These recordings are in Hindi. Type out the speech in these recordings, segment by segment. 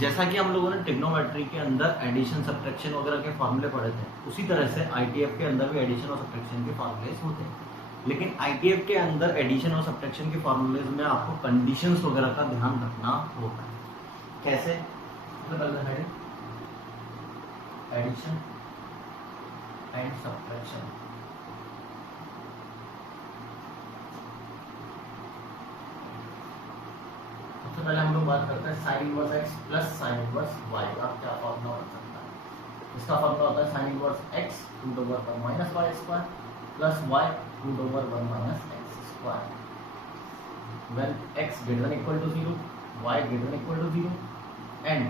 जैसा कि हम लोगों ने ट्रिग्नोमेट्री के अंदर एडिशन सब्ट्रैक्शन वगैरह के फॉर्मूले पढ़े थे, उसी तरह से आईटीएफ के अंदर भी एडिशन और सब्ट्रैक्शन के फॉर्मूले होते हैं। लेकिन आईटीएफ के अंदर एडिशन और सब्ट्रैक्शन के फॉर्मूले में आपको कंडीशंस वगैरह का ध्यान रखना होता है। कैसे? Addition and subtraction. सबसे पहले हम लोग बात करते हैं sine inverse x plus sine inverse y का क्या फॉर्मूला बन सकता है। इसका फॉर्मूला होता है sine inverse x root over 1 minus Y square plus y root over 1 minus x square when x greater than equal to 0, Y greater than equal to 0 and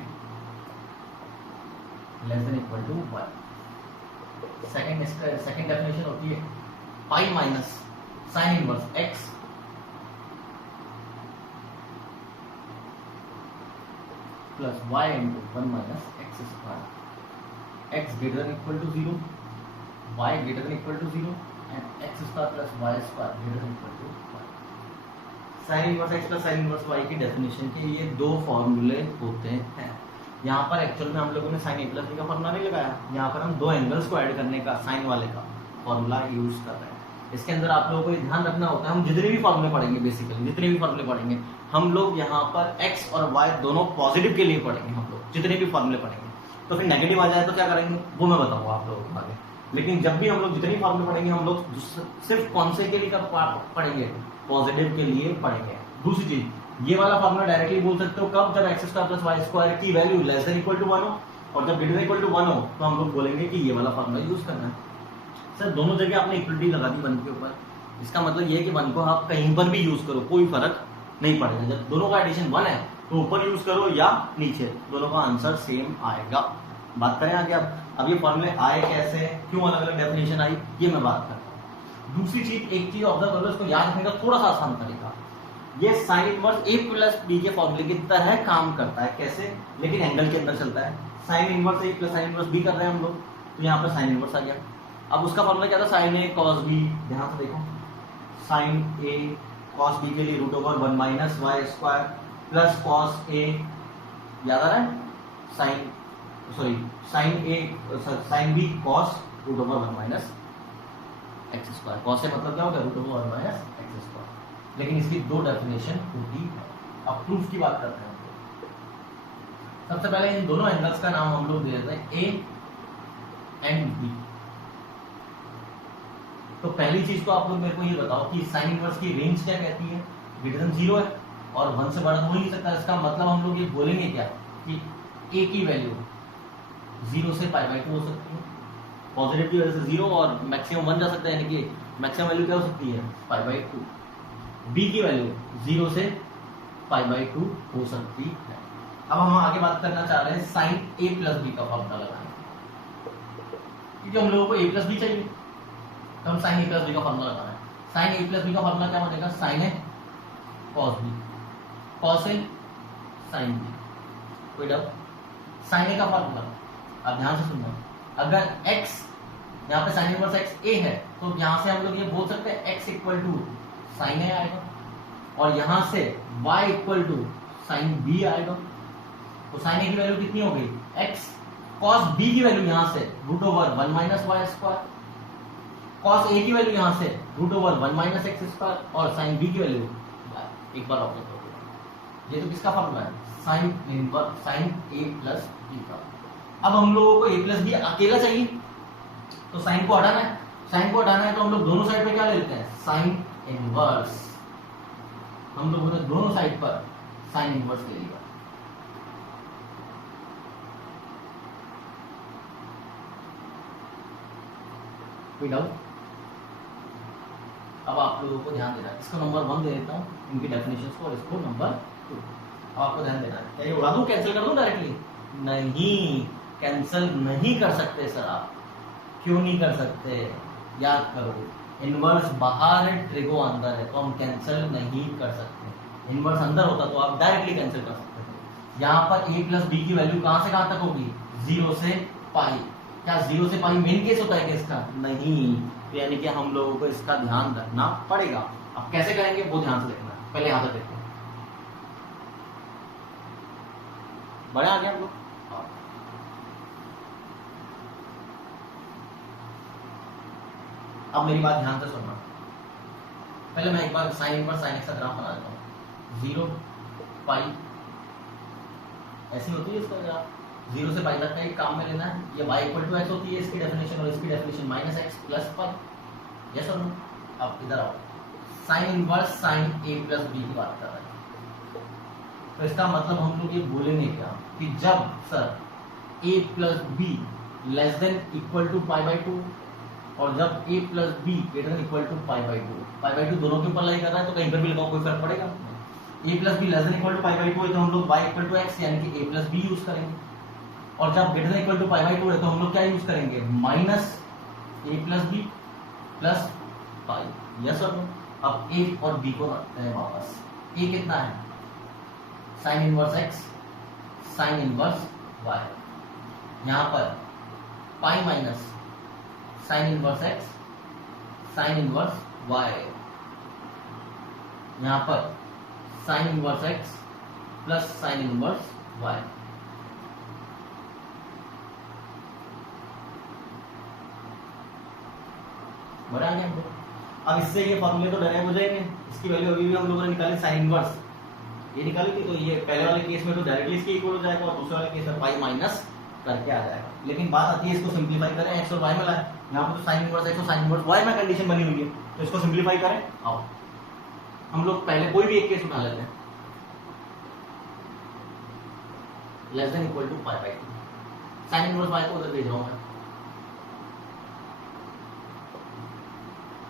less than equal to y. Second definition होती है pi minus sine inverse x plus y into 1 minus x square, x greater than equal to 0, y greater than equal to 0 and x square plus Y square greater than equal to y। Sine inverse x plus sine inverse y की डेफिनेशन के ये दो फॉर्मूले होते हैं। यहाँ पर एक्चुअल में हम लोगों ने साइन ए प्लस बी का फॉर्मूला नहीं लगाया, यहाँ पर हम दो एंगल्स को ऐड करने का साइन वाले का फॉर्मूला यूज कर रहे हैं। इसके अंदर आप लोगों को ध्यान रखना होता है, हम जितने भी फॉर्मूले पढ़ेंगे, बेसिकली जितने भी फॉर्मूले पढ़ेंगे हम लोग यहाँ पर x और y दोनों पॉजिटिव के लिए पढ़ेंगे। हम लोग जितने भी फॉर्मूले पढ़ेंगे तो फिर नेगेटिव आ जाए तो क्या करेंगे वो मैं बताऊंगा आप लोगों को आगे। लेकिन जब भी हम लोग जितने फॉर्मूले पढ़ेंगे हम लोग सिर्फ कौन से के लिए पढ़ेंगे, पॉजिटिव के लिए पढ़ेंगे। दूसरी चीज, ये वाला फॉर्मूला डायरेक्टली बोल सकते हो कब, जब X square plus Y square की value less than equal to 1 हो और जब ग्रेटर देन इक्वल टू 1 हो तो हम लोग बोलेंगे कि ये वाला फॉर्मूला यूज करना है। सर दोनों जगह आपने इक्वलिटी लगा दी 1 के ऊपर, इसका मतलब ये है कि 1 को आप कहीं पर भी यूज करो कोई फर्क नहीं पड़ेगा। जब दोनों का एडिशन 1 है तो ऊपर यूज करो या नीचे, दोनों का आंसर सेम आएगा। बात करें आगे अब ये फॉर्मूले आए कैसे, क्यों अलग अलग डेफिनेशन आई, ये मैं बात करता हूँ। दूसरी चीज, एक चीज ऑब्जर्व करो, इसको याद रखने का थोड़ा सा आसान तरीका, ये साइन इनवर्स ए प्लस बी के फॉर्मूले की तरह काम करता है। कैसे? लेकिन एंगल के अंदर चलता है। साइन इनवर्स ए प्लस साइन इनवर्स बी कर रहे हैं हम लोग, तो यहाँ पर साइन इनवर्स आ गया। अब उसका फॉर्मूला क्या था, साइन ए कॉस बी। ध्यान से देखो, साइन ए कॉस बी के लिए root over 1 minus Y square plus cos A, याद आ रहा है, sine B cos root over 1 minus x square. Cos से मतलब क्या होगा, root over 1 minus x square. लेकिन इसकी दो डेफिनेशन होती है। अब प्रूफ की बात करते हैं। सबसे पहले इन दोनों एंगल्स का नाम हम लोग दे देते हैं ए एंड बी। तो पहली चीज तो आप लोग मेरे को ये बताओ कि साइन इनवर्स की रेंज क्या कहती है, ग्रेटर देन 0 है और 1 से बड़ा हो ही नहीं सकता। इसका मतलब हम लोग ये बोलेंगे क्या कि ए की वैल्यू 0 से π/2 हो सकती है, पॉजिटिव की वजह से 0 और मैक्सिमम 1 जा सकता है, यानी कि मैक्सिमम वैल्यू क्या हो सकती है π/2। बी की वैल्यू 0 से π/2 हो सकती है। अब हम आगे बात करना चाह रहे हैं साइन ए प्लस बी का फॉर्मूला लगाने, क्योंकि हम लोगों को ए प्लस बी चाहिए तो हम साइन ए प्लस बी का फॉर्मूला लगाना है। साइन ए प्लस बी का फॉर्मूला क्या बनेगा, sign A cos B, cos A sine B. कोई डाउट? साइन ए का फॉर्मूला अब ध्यान से सुनना, अगर x यहाँ पे साइन इनवर्स x a है तो यहाँ से हम लोग ये बोल सकते हैं x equal to sine a आएगा और यहाँ से y equal to sine b आएगा। तो साइन ए की वैल्यू कितनी हो गई, x, कॉस बी की वैल्यू यहाँ से root over 1 minus Y square, cos A की वैल्यू यहाँ से root over 1 minus x square और साइन बी की वैल्यू एक बार ऑब्जर्व करो। ये तो किसका फॉर्मूला है, sine inverse sine A plus B का। अब हम लोगों को ए प्लस बी अकेला चाहिए तो साइन को हटाना है, साइन को हटाना है तो हम लोग दोनों साइड पे क्या ले लेते हैं, साइन इनवर्स। हम लोगों ने दोनों साइड पर साइन इनवर्स ले लिया। कोई डाउट? अब आप लोगों को ध्यान देना है, इसको नंबर 1 दे देता हूँ इनकी डेफिनेशंस को और इसको नंबर 2। अब आपको ध्यान देना है, क्या ये उड़ा दूं, कैंसिल कर दूं डायरेक्टली? नहीं, कैंसिल नहीं कर सकते सर आप। क्यों नहीं कर सकते, याद करो, इनवर्स बाहर है, ट्रिगो अंदर है, तो हम कैंसिल नहीं कर सकते। इनवर्स अंदर होता तो आप डायरेक्टली कैंसिल कर सकते थे। यहाँ पर a प्लस बी की वैल्यू कहां से कहां तक होगी, 0 से पाई। क्या 0 से पाई मेन केस होता है कि इसका? नहीं, तो यानी कि हम लोगों को इसका ध्यान रखना पड़ेगा। अब कैसे करेंगे वो ध्यान से देखना, पहले यहां से देखो। बड़े आ गए हम लोग। अब मेरी बात ध्यान से सुनना। पहले मैं एक बार साइन इनवर्स साइन एक्स का ग्राफ बना देता हूँ। 0 पाई ऐसी होती है इसका ग्राफ। 0 से पाई तक का एक काम में लेना है। ये y इक्वल टू एक्स होती है इसकी डेफिनेशन, और इसकी definition minus x plus pi. Yes और नो? अब इधर आओ, sine inverse sine A plus B की बात कर रहे हैं। तो इसका मतलब हम लोग ये बोलेंगे क्या कि जब sir a plus B less than equal to pi by two, और जब a plus B greater than equal to pi by two दोनों के ऊपर लाई कर रहा है, तो कहीं पर भी लगाओ कोई फर्क पड़ेगा? a plus B less than equal to pi by two है तो हम लोग y इक्वल टू एक्स यानी कि a प्लस बी यूज करेंगे, और जब greater than equal to pi by two है तो हम लोग क्या यूज करेंगे? Minus a plus b plus pi. Yes और नो? अब a और b को रखते हैं वापस। a कितना है? Sine inverse x sign inverse y। यहां पर पाई minus sine inverse x sign inverse y। यहां पर sign inverse x plus sine inverse y। बड़ा है हमको। अब इससे ये फॉर्मूले तो डायरेक्ट हो जाएंगे। इसकी वैल्यू अभी भी हम लोगों ने निकाली साइन इनवर्स, ये निकाली थी, तो ये पहले वाले केस में तो डायरेक्टली इसके इक्वल हो जाएगा, और दूसरे वाले केस में पाई माइनस करके आ जाएगा। लेकिन बात आती है इसको सिंपलीफाई करें, एक्स और वाई मिला है, यहाँ पर तो साइन इनवर्स एक्स और साइन इनवर्स वाई में कंडीशन बनी हुई है, तो इसको सिंपलीफाई करें। आओ हम लोग पहले कोई भी एक केस उठा लेते हैं, less than equal to pi by two. Sine inverse y को उधर भेज रहा हूं मैं,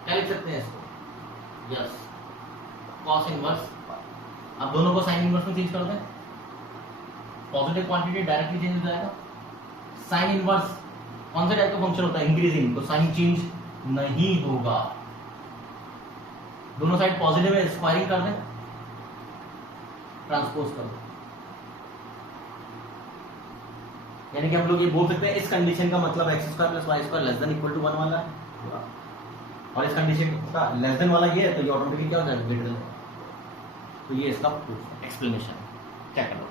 क्या लिख सकते हैं इसको? Yes, cos inverse. अब दोनों को साइन इनवर्स में चेंज कर दें, पॉजिटिव क्वांटिटी डायरेक्टली चेंज हो जाएगा। साइन इनवर्स कौन से टाइप का फंक्शन होता है? इंक्रीजिंग, तो साइन चेंज नहीं होगा। दोनों साइड पॉजिटिव है, स्क्वायरिंग कर दें, ट्रांसपोज कर दो, यानी कि हम लोग ये बोल सकते हैं इस कंडीशन का मतलब x square plus Y square less than equal to 1 वाला है, और इस कंडीशन का लेस देन वाला ये है, तो ये ऑटोमेटिकली क्या हो जाएगा? Greater than. तो ये इसका प्रूफ एक्सप्लेनेशन है। क्या करो,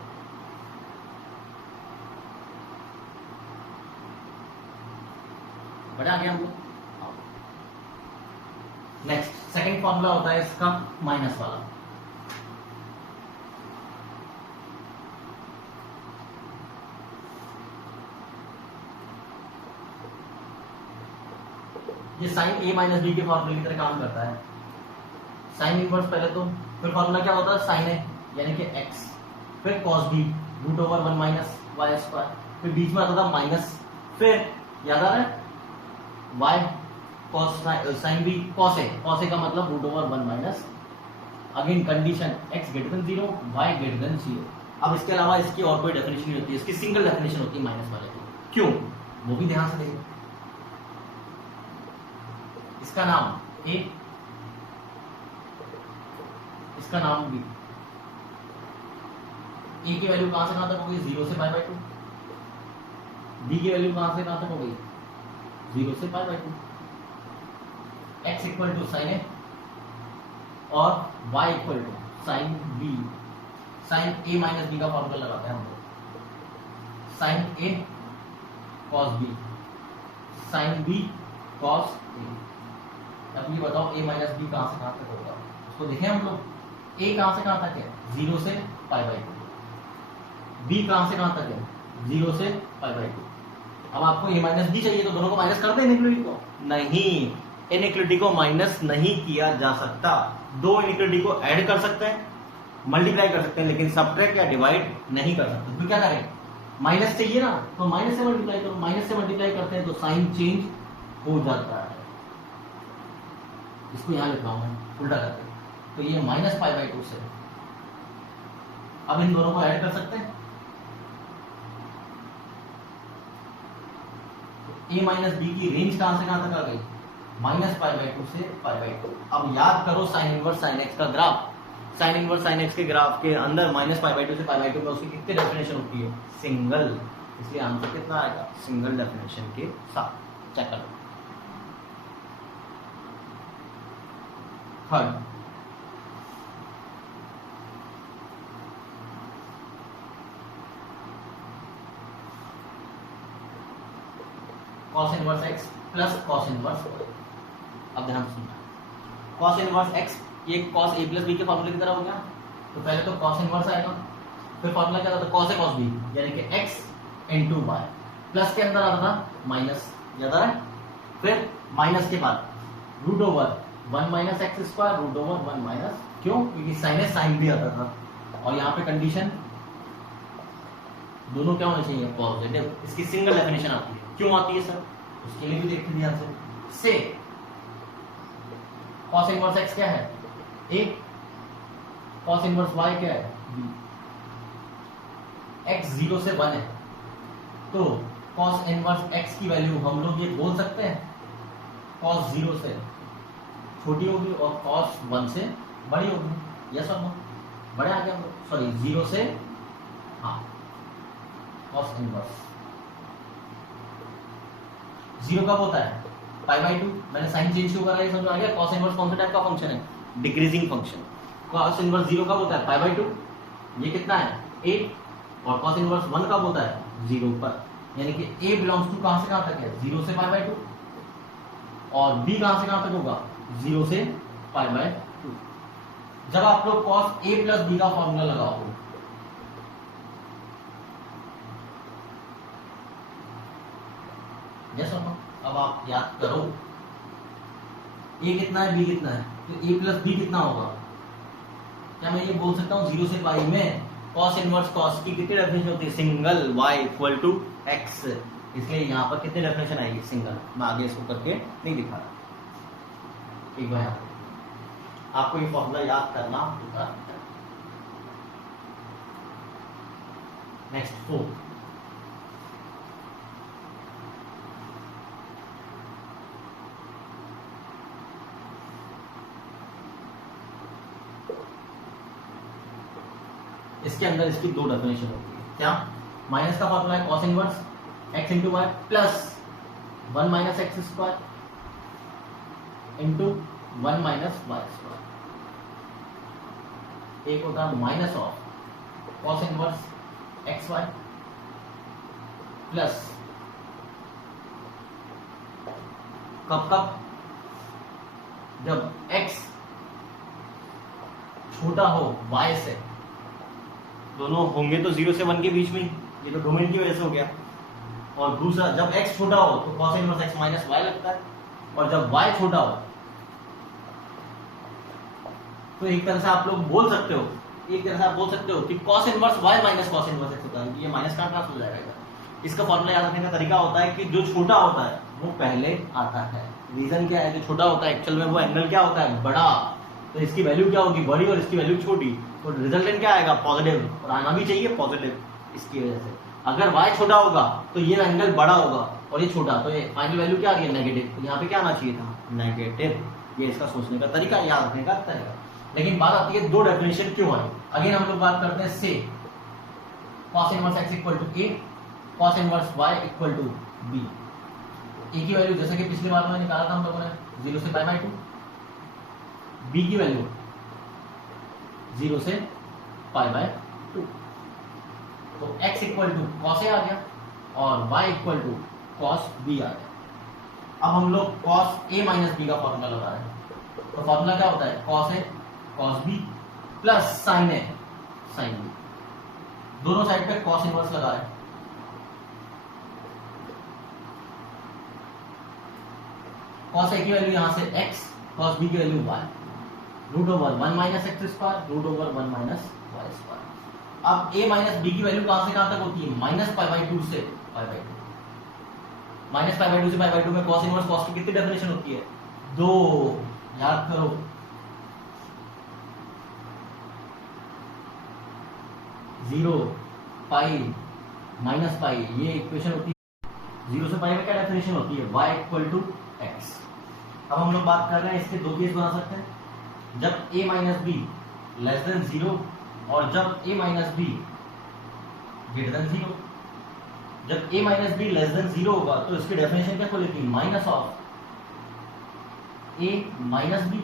बढ़ा गया हम लोग। नेक्स्ट सेकंड फॉर्मूला होता है इसका माइनस वाला। ये साइन ए माइनस बी के फॉर्मूले की तरह काम करता है। साइन इनवर्स पहले तो, फिर फॉर्मूला क्या होता है? साइन ए यानी कि एक्स, फिर cos b root over 1 minus Y square, फिर बीच में आता था माइनस, फिर याद आ रहा है Y cos sine B cos A का मतलब root over 1 minus, again condition X greater than 0 Y greater than 0। अब इसके अलावा इसकी और कोई डेफिनेशन नहीं होती है, इसकी सिंगल डेफिनेशन होती है माइनस वाले की। क्यों? वो भी ध्यान से देखिए। इसका नाम ए, इसका नाम बी। ए की वैल्यू कहां से कहां तक हो गई? 0 से पाई बाई टू। बी की वैल्यू कहां से कहां तक हो गई? 0 से pi by two. X equal to sine A और Y equal to sine B. Sine A minus B का फॉर्मूला लगाते हैं हम लोग। Sine A cos B, sine B cos A. अब ये बताओ ए माइनस बी कहां से कहां तक होगा? उसको देखें हम लोग। ए कहां से कहां तक है? 0 से पाई बाई टू। बी कहां से कहां तक है? 0 से पाई बाई टू। अब आपको ए माइनस बी चाहिए, तो दोनों को माइनस कर दें इनइक्वालिटी को? नहीं, इनइक्वालिटी को माइनस नहीं किया जा सकता। दो इनइक्वालिटी को ऐड कर सकते हैं, मल्टीप्लाई कर सकते हैं, लेकिन सब्ट्रैक्ट या डिवाइड नहीं कर सकते। तो क्या करें? माइनस चाहिए ना, तो माइनस से मल्टीप्लाई करो। माइनस से मल्टीप्लाई करते हैं तो साइन चेंज हो जाता है। इसको यहां लिख रहा हूं मैं उल्टा करके, तो ये माइनस पाई बाई टू से। अब इन दोनों को ऐड कर सकते हैं। ए माइनस बी की रेंज कहां से कहां तक आ गई? माइनस पाई बाई टू से पाई बाई टू। अब याद करो साइन इनवर्स साइन एक्स का graph. Sign inverse sine x के ग्राफ के अंदर माइनस पाई बाई टू से पाई बाई टू में उसकी कितनी डेफिनेशन होती है? सिंगल। इसलिए आंसर कितना आएगा? सिंगल डेफिनेशन के साथ। चेक करो। Third, cos inverse x plus cos inverse y। अब ध्यान सुनना, cos इनवर्स x ये cos a प्लस b के फॉर्मूले की तरह हो गया। तो पहले तो cos इनवर्स आएगा, फिर फॉर्मूला क्या था, cos a cos b यानी कि x इंटू वाई, प्लस के अंदर आता था माइनस, याद आ रहा है, फिर माइनस के बाद root over 1 minus x square root over 1 minus, क्यों, क्योंकि साइन है, साइन भी आता था। और यहाँ पे कंडीशन दोनों क्या होने चाहिए, पॉजिटिव। इसकी सिंगल डेफिनेशन आती है, क्यों आती है सर, उसके लिए भी देखते ध्यान से cos इनवर्स x क्या है, a, cos इनवर्स y क्या है, b, x 0 से 1 है, तो cos इनवर्स x की वैल्यू हम लोग ये बोल सकते हैं cos 0 से छोटी होगी और cos 1 से बड़ी होगी, यस और नो, बड़े आ गया, सॉरी 0 से, हाँ cos इनवर्स 0 कब होता है, π/2, मैंने साइन चेंज क्यों करा है समझ आ गया। cos इनवर्स कौन सा टाइप का फंक्शन है, डिक्रीजिंग फंक्शन। cos इनवर्स 0 कब होता है, π/2, ये कितना है 8, और cos इनवर्स 1 कब होता है 0 पर, यानी कि a बिलोंग्स टू कहां से कहां तक है, 0 से π/2, और b कहां से कहां तक होगा, 0 से π/2। जब आप लोग cos a प्लस b का फॉर्मूला लगाओगे, यस और नो, अब आप याद करो a कितना है b कितना है, तो a प्लस b कितना होगा, क्या मैं ये बोल सकता हूँ 0 से पाई में cos इनवर्स cos की कितनी डेफिनेशन होती है, single y equal to x, इसलिए यहाँ पर कितनी डेफिनेशन आएगी, सिंगल। मैं आगे इसको करके नहीं दिखा रहा, एक बार आपको ये फॉर्मूला याद करना होगा। नेक्स्ट 4, इसके अंदर इसकी दो डेफिनेशन होती है, क्या, माइनस का फॉर्मूला है cos inverse x into y plus 1 minus x square into 1 minus Y square, एक होता है minus of cos inverse x y plus कब कब, जब x छोटा हो y से, दोनों होंगे तो 0 से 1 के बीच में, ये तो डोमेन की वजह से हो गया, और दूसरा जब x छोटा हो तो cos inverse x minus y लगता है, और जब y छोटा हो तो एक तरह से आप लोग बोल सकते हो, एक तरह से आप बोल सकते हो कि cos inverse y minus cos inverse x होता है, ये माइनस का ट्रांसफर हो जाएगा। इसका फॉर्मूला याद रखने का तरीका होता है कि जो छोटा होता है वो पहले आता है। रीजन क्या है, जो छोटा होता है एक्चुअल में वो एंगल क्या होता है, बड़ा, तो इसकी वैल्यू क्या होगी, बड़ी, और इसकी वैल्यू छोटी, तो रिजल्टेंट क्या आएगा, पॉजिटिव, और आना भी चाहिए पॉजिटिव। इसकी वजह से अगर y छोटा होगा तो ये एंगल बड़ा होगा और ये छोटा, तो ये फाइनल वैल्यू क्या आ रही है, नेगेटिव, तो यहाँ पे क्या आना चाहिए था, नेगेटिव। ये इसका सोचने का तरीका, याद रखने का तरीका। लेकिन बात आती है दो डेफिनेशन क्यों आई, अगेन हम लोग बात करते हैं से cos inverse x equal to a, cos inverse y equal to b। a की वैल्यू जैसे कि पिछली बार में निकाला था हम लोगों ने 0 से π/2, b की वैल्यू 0 से π/2, तो x equal to cos a आ गया और y equal to cos b आ गया। अब हम लोग cos a माइनस b का फॉर्मूला लगा रहे हैं, तो फॉर्मूला क्या होता है, cos a cos b plus sin a sin b, दोनों साइड पे cos इनवर्स लगा रहे हैं। cos a की वैल्यू यहां से x, cos b की value y, root over 1 minus x square root over 1 minus Y square. अब a माइनस b की वैल्यू कहां से कहां तक होती है, माइनस π/2 से π/2, माइनस π/2 से π/2 में cos इनवर्स cos की कितनी डेफिनेशन होती है, 2, याद करो, जीरो पाई माइनस पाई, ये इक्वेशन होती है। 0 से पाई में क्या डेफिनेशन होती है, y इक्वल टू एक्स। अब हम लोग बात कर रहे हैं, इसके दो केस बना सकते हैं, जब a minus b less than 0 और जब a minus b greater than 0। जब a minus b less than 0 होगा तो इसकी डेफिनेशन क्या खोलेगी, minus of a minus b,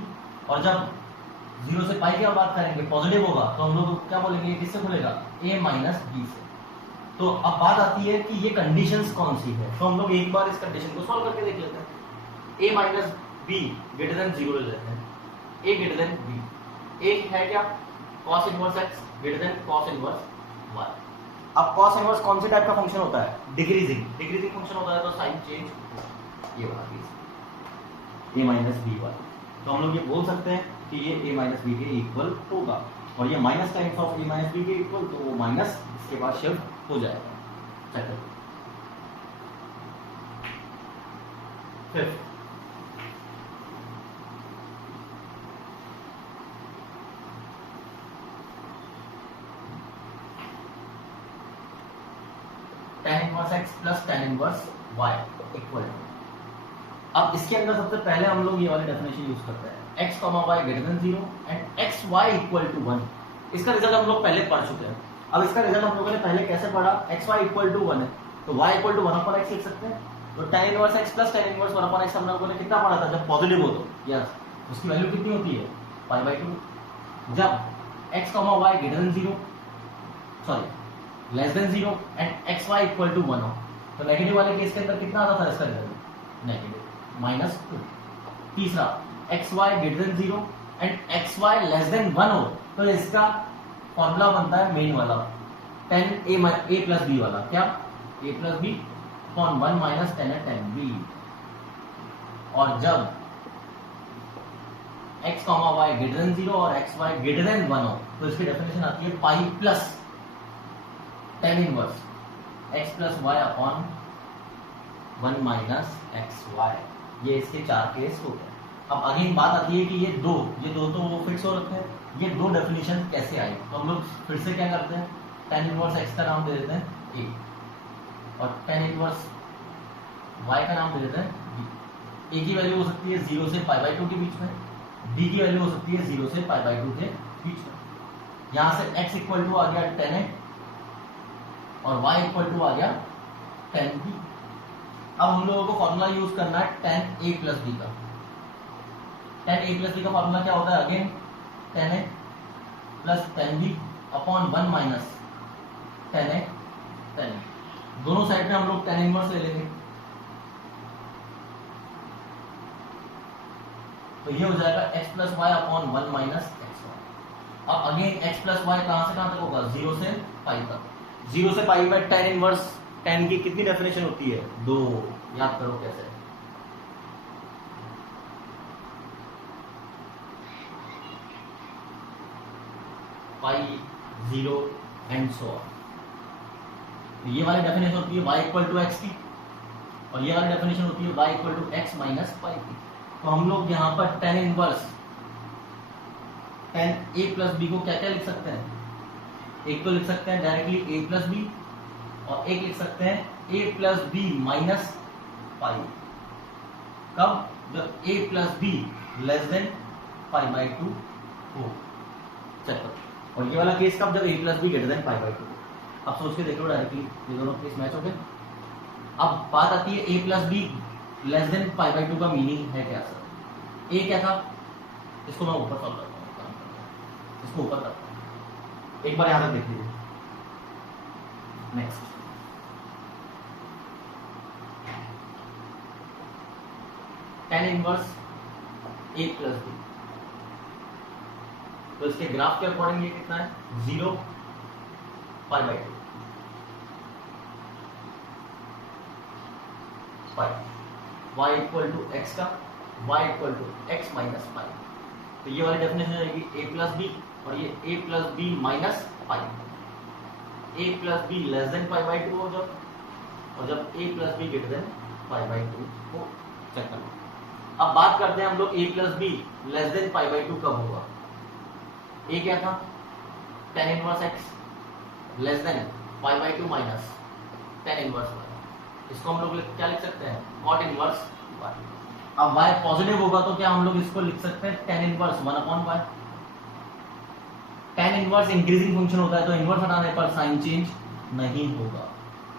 और जब 0 से पाई की बात करेंगे पॉजिटिव होगा तो हम लोग क्या बोलेंगे, किससे खुलेगा, a माइनस बी से। तो अब बात आती है कि ये कंडीशंस कौन सी है, तो हम लोग एक बार इस कंडीशन को सॉल्व करके देख लेते हैं। a minus b greater than 0 ले लेते हैं, a ग्रेटर देन b। एक है क्या, cos inverse x greater than cos inverse y। अब cos इनवर्स कौन से टाइप का फंक्शन होता है, डिक्रीजिंग फंक्शन होता है, तो साइन चेंज ये वाला केस a माइनस बी वाला। तो हम लोग ये बोल सकते हैं कि ये a माइनस बी के इक्वल होगा, और ये minus times of a minus b के इक्वल, तो वो माइनस इसके बाद शिफ्ट हो जाएगा। चलो fifth, tan inverse x plus tan inverse y equal to. अब इसके अंदर सबसे पहले हम लोग ये वाली डेफिनेशन यूज करते हैं, x y greater than 0 and x y equal to 1। इसका रिजल्ट हम लोग पहले पढ़ चुके हैं। अब इसका रिजल्ट हम लोगों ने पहले कैसे पढ़ा, x y इक्वल टू 1 है तो y इक्वल टू 1/x लिख सकते हैं। तो tan inverse x plus tan इनवर्स 1/x हम लोगों ने कितना पढ़ा था, जब पॉजिटिव हो तो यस उसकी वैल्यू कितनी होती है, π/2। जब x y greater than 0 sorry less than 0 and x y equal to 1 हो, तो नेगेटिव वाले केस के अंदर कितना आता था इसका रिजल्ट, नेगेटिव -2। तीसरा x y greater than 0 and x y less than 1 हो, तो इसका फॉर्मूला बनता है मेन वाला tan a प्लस बी वाला, क्या a plus b upon 1 minus tan a tan b। और जब x y ग्रेटर देन 0 और x y ग्रेटर देन 1 हो, तो इसकी डेफिनेशन आती है pi plus tan inverse x plus y upon 1 minus x y. ये इसके 4 केस हो गए। अब अगेन बात आती है कि ये दो तो वो फिक्स हो रखे हैं, ये दो डेफिनेशन कैसे आई, तो हम लोग फिर से क्या करते हैं, tan इनवर्स x का नाम दे देते हैं a और tan इनवर्स y का नाम दे देते हैं b। a की वैल्यू हो सकती है 0 से π/2 के बीच में, b की वैल्यू हो सकती है 0 से π/2 के बीच में। यहां से x इक्वल टू आ गया tan a और y इक्वल टू आ गया tan b। अब हम लोगों को फॉर्मूला यूज करना है tan a प्लस b का। tan a प्लस b का फॉर्मूला क्या होता है, again tan a plus tan b upon 1 minus tan a tan b। दोनों साइड में हम लोग tan इनवर्स ले लेंगे, तो ये हो जाएगा x plus y upon 1 minus x y. अब अगेन x प्लस वाई कहां से कहां तक होगा, 0 से पाई तक। 0 से पाई में tan इनवर्स tan की कितनी डेफिनेशन होती है, 2। याद करो कैसे, पाई 0 एंड सो ऑन। ये वाली डेफिनेशन होती है y इक्वल टू एक्स की, और ये वाली डेफिनेशन होती है y equal to x minus pi की। तो हम लोग यहाँ पर tan inverse tan a plus b को क्या क्या लिख सकते हैं, एक तो लिख सकते हैं डायरेक्टली a प्लस बी, और एक लिख सकते हैं a plus B minus pi. कब, जब a plus B less than π/2 हो। चलो, और ये वाला केस कब, जब a plus B greater than π/2। अब सोच के देख लो डायरेक्टली, ये दोनों केस मैच हो गए। अब बात आती है a plus B less than π/2 का मीनिंग है क्या सर, a क्या था, इसको मैं ऊपर सॉल्व करता हूँ, इसको ऊपर करता हूँ, एक बार यहां तक देख लीजिए। Next tan inverse a plus b, तो इसके ग्राफ के अकॉर्डिंग ये कितना है, 0 π/2 pi. y equal to x का y equal to x minus pi. तो ये वाली डेफिनेशन रहेगी a प्लस बी, और ये a plus B minus pi. a plus B less than π/2 हो जब, और जब a plus B greater than π/2 हो। चेक करो। अब बात करते हैं हम लोग a plus B less than π/2 कब होगा। a क्या था, tan inverse x less than π/2 minus tan inverse y। इसको हम लोग क्या लिख सकते हैं, cot इनवर्स y। अब y पॉजिटिव होगा तो क्या हम लोग इसको लिख सकते हैं tan inverse 1/y। tan inverse increasing function होता है, तो इनवर्स हटाने पर साइन चेंज नहीं होगा।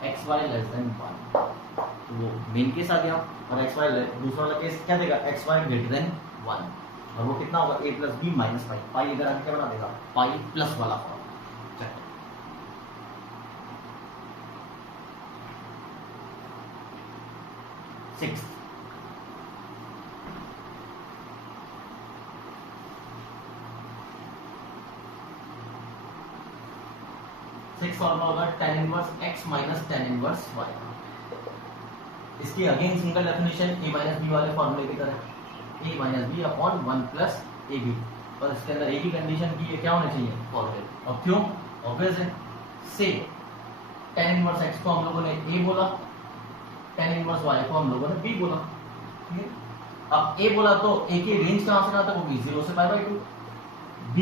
एक्स वाई लेस देन 1, तो वो मेन केस आ गया। और एक्स वाई दूसरा वाला केस क्या देगा, एक्स वाई ग्रेटर देन 1, और वो कितना होगा, a plus B minus pi. Pi इधर आके क्या बना देगा, पाई प्लस वाला फॉर्म। 6 फॉर्मूला होगा tan inverse x minus tan inverse y। इसकी again single definition a minus B वाले फॉर्मूले की तरह a minus B upon 1 plus A B, और इसके अंदर a की कंडीशन की क्या होना चाहिए, पॉजिटिव। और क्यों, ऑब्वियस है, से tan इनवर्स x को हम लोगों ने a बोला, tan इनवर्स y को हम लोगों ने b बोला। ठीक है, अब a बोला तो a की रेंज कहां से कहां तक होगी, 0 से π/2, b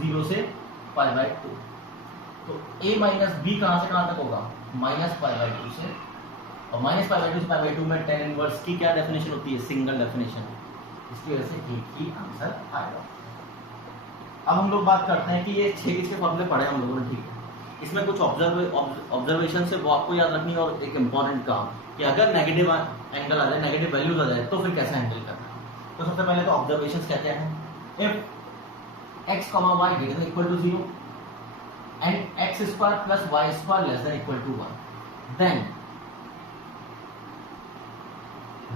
0 से π/2, तो a माइनस बी कहां से कहां तक होगा, -π/2 से, और -π/2 से π/2 में tan इनवर्स की क्या डेफिनेशन होती है, सिंगल डेफिनेशन। इसकी वजह से एक ही आंसर आएगा। अब हम लोग बात करते हैं कि ये 6 किसके फॉर्मूले पढ़े हम लोगों ने, ठीक है। इसमें कुछ ऑब्जर्वेशन से वो आपको याद रखनी है, और एक इंपॉर्टेंट काम कि अगर नेगेटिव एंगल आ जाए, नेगेटिव वैल्यूज आ जाए, तो फिर कैसे हैंडल करना है। तो सबसे पहले तो ऑब्जर्वेशंस कहते हैं, if x, y greater than equal to 0 and x square plus y square less than equal to 1, then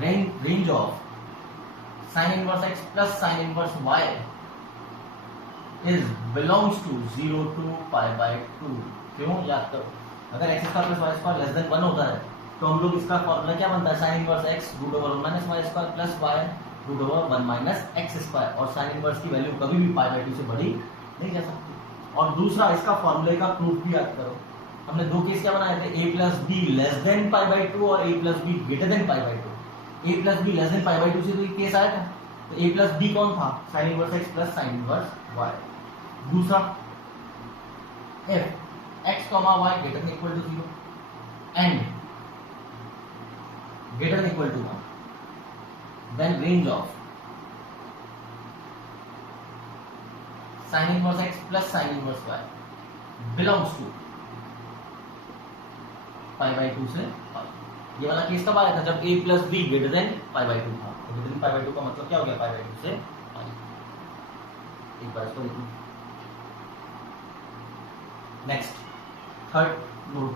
range of sin inverse x plus sin inverse y is belongs to 0 to π/2। क्यों, याद करो, अगर x square plus y square less than 1 होता है तो हम लोग इसका फॉर्मूला क्या बनता है, sin inverse x √1 minus y square plus y √1 minus x square, और sin inverse की वैल्यू कभी भी π/2 से बड़ी नहीं जा सकती। और दूसरा, इसका फॉर्मूले का प्रूफ भी याद करो, हमने दो केस क्या बनाए थे, a plus B less than π/2 और a plus B greater than π/2। a plus B less than π/2 से तो ये केस आया था, तो a प्लस बी कौन था, sin inverse x plus sin inverse y। दूसरा, if x, y greater than equal to 0 and greater than equal to 1, then range of sin inverse x plus sin inverse y belongs to π/2 से π। ये वाला केस कब आया था, जब a plus B greater than π/2 था। तो ग्रेटर देन π/2 का मतलब क्या हो गया, π/2 से π। एक बार इसको देखो। Next, third note,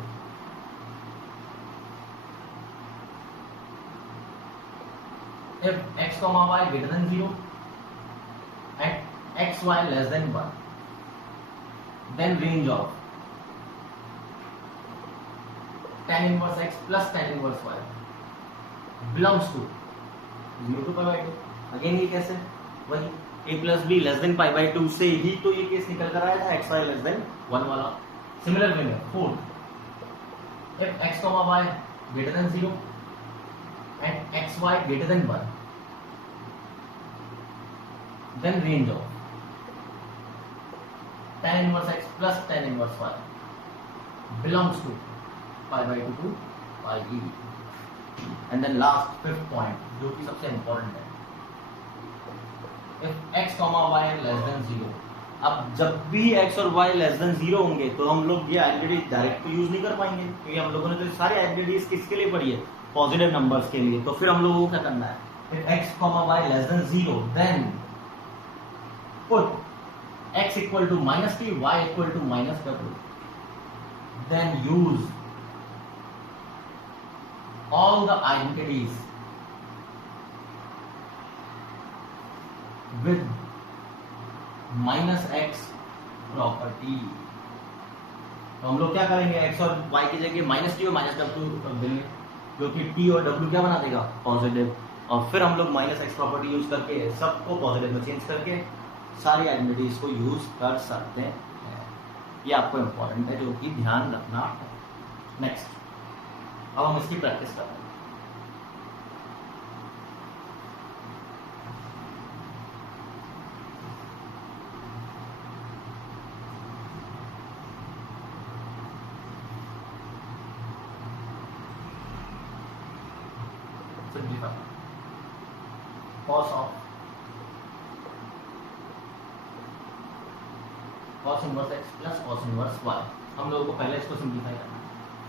if x, y greater than 0 and x, y less than 1, then range of tan inverse x plus tan inverse y belongs to 0 to π/2। Again ये कैसे, वही a plus B less than π/2 से ही तो ये केस निकल कर आया था, x, y लेस देन 1 वाला। सिमिलर वे में fourth, if x, y greater than 0 and x, y greater than 1, then range of tan inverse x plus tan inverse y belongs to π/2 to π/e। and then last fifth point, जो कि सबसे important है, if x, y less than 0, अब जब भी x और y लेस देन 0 होंगे तो हम लोग ये आइडेंटिटी डायरेक्ट यूज नहीं कर पाएंगे, क्योंकि हम लोगों ने तो सारी आइडेंटिटीज किसके लिए पढ़ी है, पॉजिटिव नंबर्स के लिए। तो फिर हम लोगों को क्या करना है, if x, y less than 0, then put x equal to minus t, y equal to minus w, then use all the identities with minus x property। तो हम लोग क्या करेंगे, x और y की जगह माइनस टी और माइनस डब्ल्यू देंगे, जो कि t और w क्या बना देगा, पॉजिटिव। और फिर हम लोग माइनस एक्स प्रॉपर्टी यूज करके सबको पॉजिटिव में चेंज करके सारी आइडेंटिटीज को यूज कर सकते हैं। ये आपको इंपॉर्टेंट है, जो कि ध्यान रखना है। नेक्स्ट, अब हम इसकी प्रैक्टिस करते हैं। Simplify cos inverse x plus cos inverse y। हम लोगों को पहले इसको सिंप्लीफाई करना है।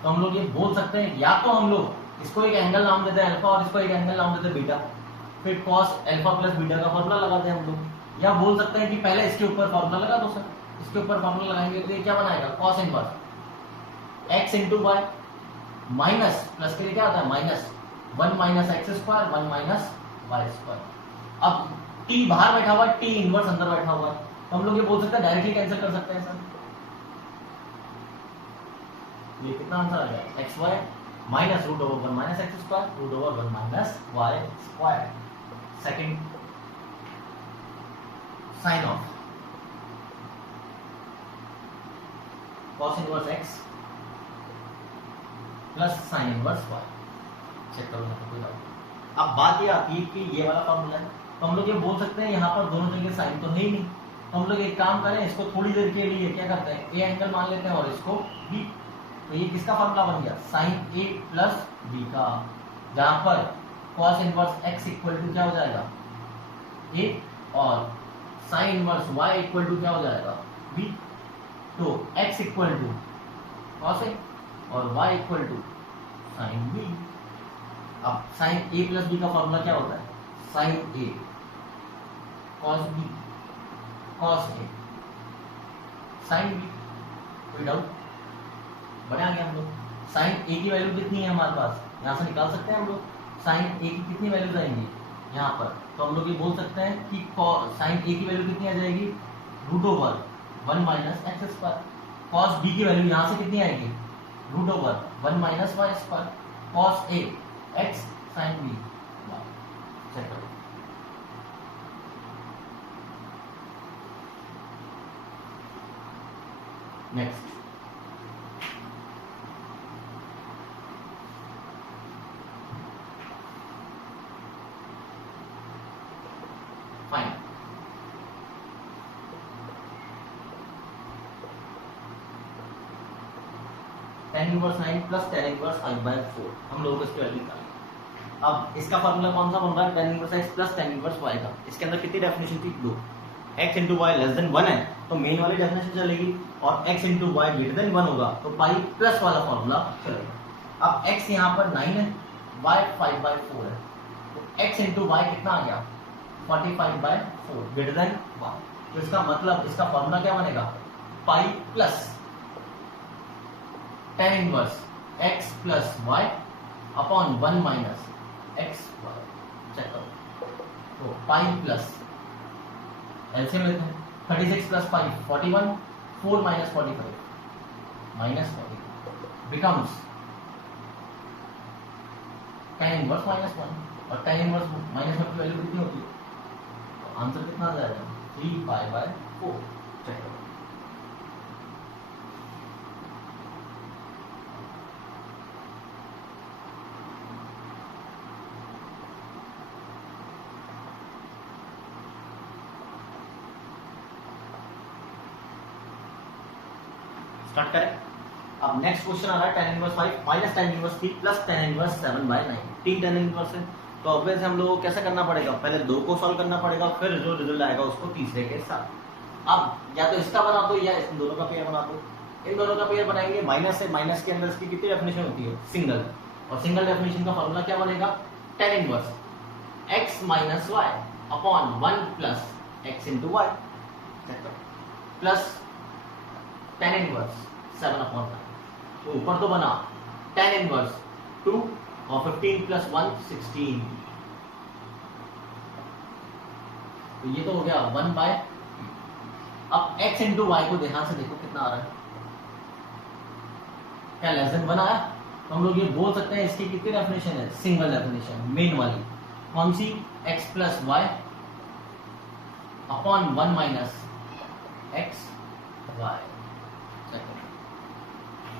तो हम लोग ये बोल सकते हैं, या तो हम लोग इसको एक एंगल नाम देते हैं अल्फा और इसको एक एंगल नाम देते हैं बीटा, फिर cos अल्फा प्लस बीटा का फॉर्मूला लगाते हैं हम लोग। या बोल सकते हैं कि पहले इसके ऊपर फॉर्मूला लगा दो सर, इसके ऊपर फॉर्मूला लगाएंगे तो ये क्या बनाएगा, cos inverse x into y minus plus के लिए क्या आता है minus 1 minus x square 1 minus Y square. अब टी बाहर बैठा हुआ है, टी इनवर्स अंदर बैठा हुआ है, तो हम लोग ये बोल सकते हैं डायरेक्टली कैंसिल कर सकते हैं सर। ये कितना आंसर आ गया x y minus root over 1 minus x square root over 1 minus Y square. Second sine of cos inverse x plus sine inverse y। Check करो यहाँ पे कोई डाउट। अब बात ये आती है कि ये वाला फॉर्मूला है, तो हम लोग ये बोल सकते हैं यहाँ पर दोनों जगह साइन तो है ही नहीं, तो हम लोग एक काम करें, इसको थोड़ी देर के लिए क्या करते हैं ए एंगल मान लेते हैं और इसको b। तो ये किसका फॉर्मूला बन गया साइन a प्लस b का, जहां पर cos inverse x equal to क्या हो जाएगा a और sine inverse y equal to क्या हो जाएगा b। तो x equal to cos a और y equal to sine b। अब साइन a प्लस b का फॉर्मूला क्या होता है sine a cos b cos a sine b। कोई डाउट बना गया हम लोग। साइन a की वैल्यू कितनी है हमारे पास, यहाँ से निकाल सकते हैं हम लोग साइन a की कितनी वैल्यूज आएंगी यहाँ पर, तो हम लोग ये बोल सकते हैं कि साइन a की वैल्यू कितनी आ जाएगी root over 1 minus x square. Cos b की वैल्यू यहाँ से कितनी आएगी root over 1 minus Y square. Cos a x sine b। Check करो next fine. tan inverse 9 plus tan inverse 5/4 हम लोगों को इसकी वैल्यू निकालनी। अब इसका फार्मूला कौन सा बन रहा है tan inverse x plus tan inverse y का। इसके अंदर कितनी डेफिनेशन थी दो, x into y less than 1 है तो मेन वाली डेफिनेशन चलेगी, और x into y greater than 1 होगा तो पाई प्लस वाला फार्मूला चलेगा। अब x यहाँ पर 9 है y 5/4 है, तो x इंटू वाई कितना आ गया 45/4 ग्रेटर देन 1। तो इसका मतलब इसका फार्मूला क्या बनेगा pi plus tan inverse x plus y upon 1 minus x y. Check करो तो पाई प्लस एलसीएम लेते हैं 36 plus 5 41 4 minus 45 minus 40 becomes tan inverse minus 1 और tan इनवर्स माइनस 1 की वैल्यू कितनी होती है, तो आंसर कितना आ जाएगा 3π/4। चेक करो स्टार्ट करें। अब नेक्स्ट क्वेश्चन आ रहा है tan inverse 5 minus tan inverse 3 plus tan inverse 7/9। 3 tan inverse है तो ऑब्वियस हमलोग को कैसे करना पड़ेगा, पहले दो को सॉल्व करना पड़ेगा, फिर जो रिजल्ट आएगा उसको तीसरे के साथ। अब या तो इसका बना दो या इन दोनों का पेयर बना दो। इन दोनों का पेयर बनाएंगे, माइनस से माइनस के अंदर इसकी कितनी डेफिनेशन होती है सिंगल, और सिंगल डेफिनेशन का फॉर्मूला क्या बनेगा tan inverse x minus y upon 1 plus x into y plus tan inverse 7/9। तो ऊपर तो बना tan इनवर्स 2 और 15 प्लस 1 16। तो ये तो हो गया 1/। अब x इंटू वाई को ध्यान से देखो कितना आ रहा है, क्या लेस देन 1 आया, तो हम लोग ये बोल सकते हैं इसकी कितनी डेफिनेशन है सिंगल डेफिनेशन मेन वाली कौन सी x plus y upon 1 minus x y.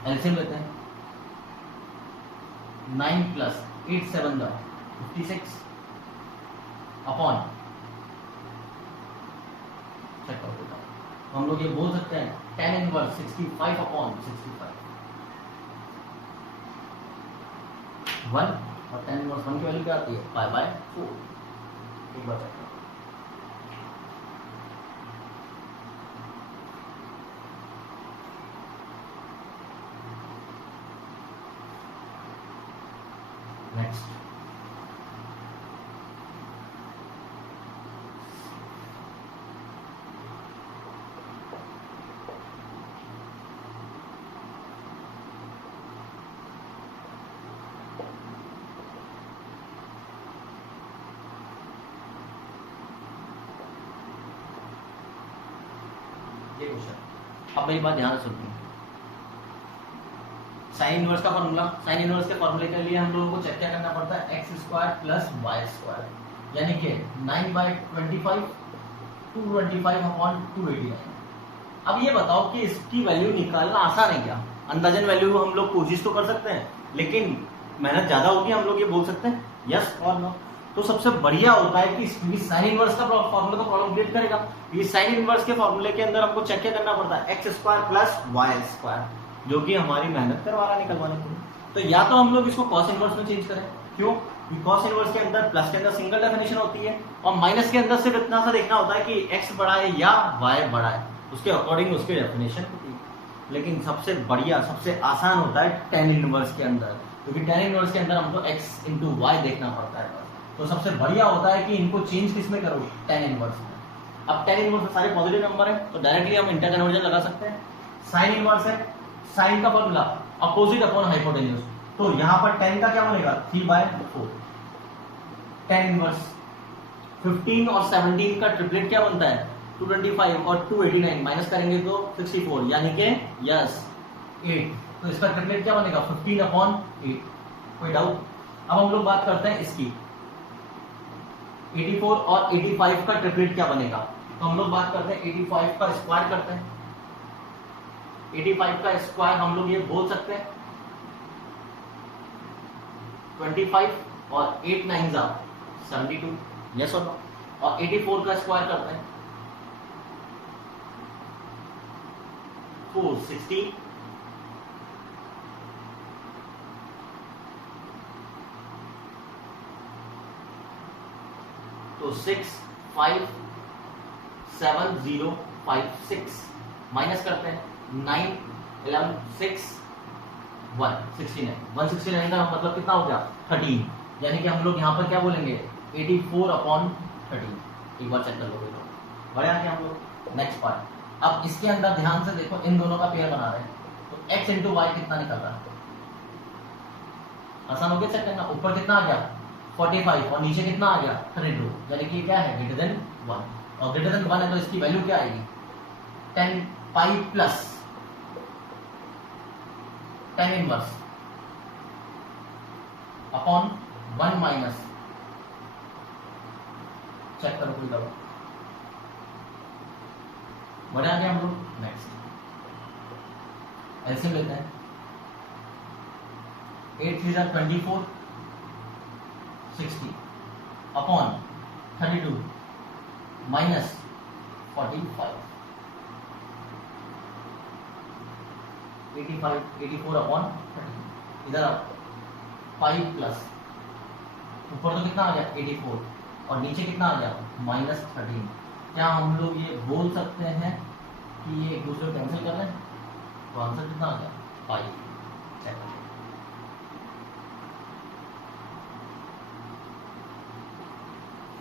LCM लेते हैं 9 प्लस 8 7 56 अपॉन चेक करो तो हम लोग ये बोल सकते हैं tan इनवर्स 65 अपॉन 65 1 और tan इनवर्स 1 की वैल्यू क्या आती है π/4। एक बार चेक करो नेक्स्ट। ये क्वेश्चन। अब मेरी बात ध्यान से सुनिए। साइन इनवर्स का फॉर्मूला, साइन इनवर्स के फॉर्मूले के लिए हम लोगों को चेक क्या करना पड़ता है, x square plus Y square, यानी कि 9/25 225 अपॉन 289। अब ये बताओ कि इसकी वैल्यू निकालना आसान है क्या? अंदाजन वैल्यू हम लोग कोशिश तो कर सकते हैं, लेकिन मेहनत ज्यादा होगी, हम लोग ये बोल सकते हैं यस और नो। तो सबसे बढ़िया होता है कि साइन इनवर्स का फॉर्मूला का प्रॉब्लम क्रिएट करेगा। ये साइन इनवर्स के फॉर्मूले के अंदर हमको चेक क्या करना पड़ता है, x square plus Y square, जो कि हमारी मेहनत करवा रहा है निकलवाने के लिए। तो या तो हम लोग इसको कॉस इनवर्स में चेंज करें, क्यों? कॉस इनवर्स के अंदर प्लस के अंदर सिंगल डेफिनेशन होती है और माइनस के अंदर सिर्फ इतना सा देखना होता है कि एक्स बड़ा है या वाई बड़ा है, उसके अकॉर्डिंग उसकी डेफिनेशन होती है। लेकिन सबसे बढ़िया, सबसे आसान होता है टेन इनवर्स के अंदर, क्योंकि टेन इनवर्स के अंदर हमको एक्स इंटू वाई देखना पड़ता है। तो सबसे बढ़िया होता है कि इनको चेंज किस में करो, टेन इनवर्स में। अब टेन इनवर्स सारे पॉजिटिव नंबर है, तो डायरेक्टली हम इंटर कन्वर्जन लगा सकते हैं। साइन इनवर्स है, साइन का फॉर्मूला अपोजिट अपॉन हाइपोटेन्यूज, तो यहाँ पर टेन का क्या बनेगा, 3/4। टेन इनवर्स 15 और 17 का ट्रिपलेट क्या बनता है, 225 और 289 माइनस करेंगे तो 64, यानी कि यस 8। तो इसका ट्रिपलेट क्या बनेगा, 15/8। कोई डाउट? अब हम लोग बात करते हैं इसकी 84 और 85 का ट्रिपलेट क्या बनेगा। तो हम लोग बात करते हैं 85 का स्क्वायर करते हैं। 85 का स्क्वायर हम लोग ये बोल सकते हैं 25 और 8 9 72, यस और नो। और 84 का स्क्वायर करते हैं 460, तो 657,056 माइनस करते हैं 9 11 6 169। 169 का मतलब कितना हो गया, 13, यानी कि हम लोग यहाँ पर क्या बोलेंगे, 84/13। एक बार चेक कर लोगे तो बड़े आगे हम लोग। नेक्स्ट पार्ट, अब इसके अंदर ध्यान से देखो, इन दोनों का पेयर बना रहे हैं, तो x इंटू वाई कितना निकल रहा है, आसान हो गया चेक करना। ऊपर कितना आ गया 45 और नीचे कितना आ गया 32, यानी कि क्या है, ग्रेटर देन 1। और ग्रेटर देन 1 है तो इसकी वैल्यू क्या आएगी, 10 pi plus tan inverse upon 1 minus, check करो कोई दवा बढ़ा गया हम लोग। नेक्स्ट एलसीएम लेते हैं, 8 3 24 60 अपॉन 32 माइनस 45 84 अपॉन 30, इधर 5 प्लस ऊपर तो कितना आ गया 84 और नीचे कितना आ गया -13। क्या हम लोग ये बोल सकते हैं कि ये एक दूसरे को कैंसिल कर लें, तो आंसर कितना आ गया 5। चेक करें।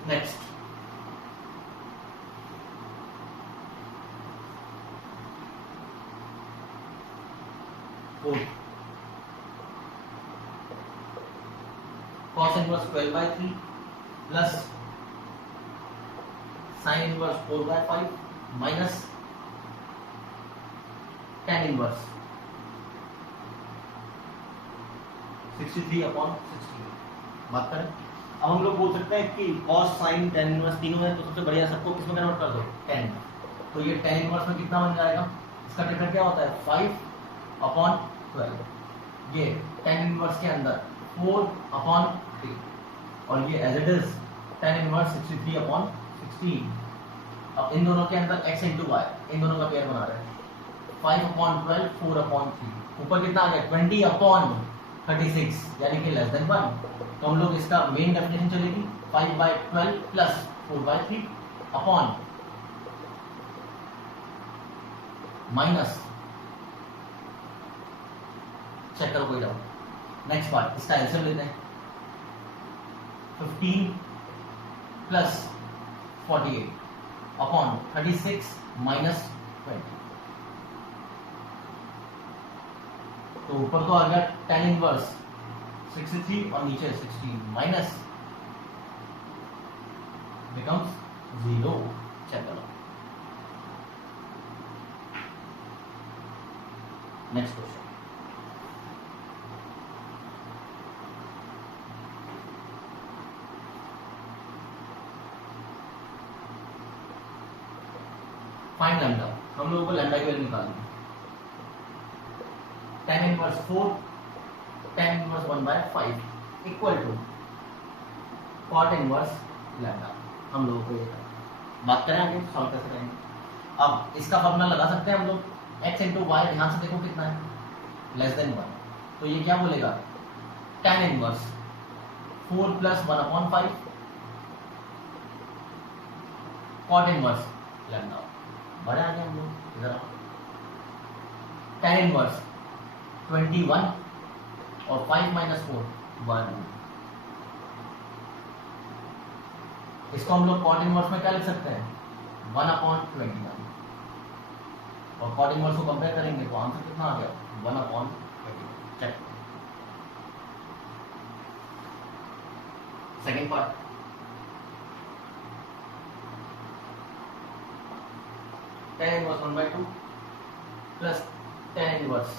Next cos inverse 12/3 plus sin inverse 4/5 minus tan inverse 63/60। बात करें, अब हम लोग बोल सकते हैं कि cos sin tan inverse तीनों है, तो सबसे बढ़िया सबको किसमें कन्वर्ट कर दो, tan। तो ये tan inverse में कितना बन जाएगा, इसका ट्रिपल क्या होता है 5/12, ये tan inverse के अंदर 4/3 और ये as it is tan inverse 63/16। अब इन दोनों के अंदर x इंटू वाई, इन दोनों का पेयर बना रहे हैं 5/12 4/3, ऊपर कितना आ गया 20/36, यानी कि लेस देन 1। तो हम लोग इसका मेन डेफिनेशन चलेगी 5/12 प्लस 4/3 अपॉन माइनस, चेक करो कोई डाउट। नेक्स्ट पार्ट, इसका एलसीएम लेते हैं 15 प्लस 48 अपॉन 36 माइनस 20, तो ऊपर तो आ गया tan इनवर्स 63 और नीचे 16 माइनस बिकम्स 0। चेक करो नेक्स्ट क्वेश्चन, फाइंड लैम्डा। हम लोगों को लैम्डा की वैल्यू निकालनी है। tan inverse 4 tan inverse 1/5 equal to cot inverse lambda. हम लोगों को ये बात करें आगे सॉल्व कैसे करेंगे। अब इसका फॉर्मूला लगा सकते हैं हम लोग, x इंटू वाई, ध्यान से देखो कितना है, लेस देन 1, तो ये क्या बोलेगा, tan inverse 4 plus 1/5 cot inverse lambda. बड़े आगे हम लोग इधर tan इनवर्स 21 और 5 माइनस 4 1। इसको हम लोग cot इनवर्स में क्या लिख सकते हैं, 1/21, और cot इनवर्स को कंपेयर करेंगे तो आंसर कितना आ गया, 1/21। Check second part, tan inverse 1/2 plus tan inverse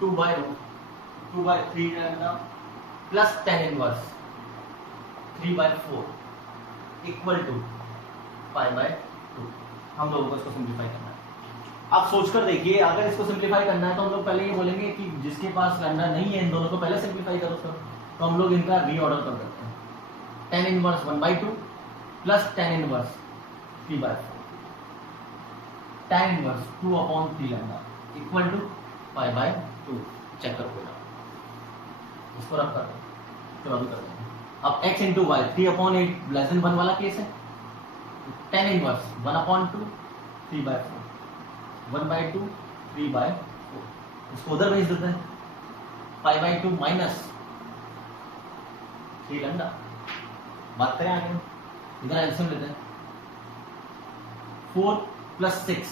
2/3 lambda plus tan inverse 3/4 equal to 5/2। हम लोगों को इसको सिंप्लीफाई करना है। आप सोचकर देखिए, अगर इसको सिंप्लीफाई करना है तो हम लोग पहले ये बोलेंगे कि जिसके पास लैम्डा नहीं है इन दोनों को पहले सिंप्लीफाई करो सर, तो हम लोग इनका रीऑर्डर कर देते हैं। tan inverse 1/2 plus tan inverse 3/4 tan inverse 2/3 lambda equal to 5/2। Check करो बेटा, इसको रख कर चलो अभी कर देंगे। अब x into y 3/8 less than 1 वाला केस है, tan इनवर्स 1/2 3/4 1/2 3/4, इसको उधर भेज देते हैं, 5/2 माइनस 3 लैम्डा। बात करें आगे, इधर एल्सियम लेते हैं, 4 प्लस 6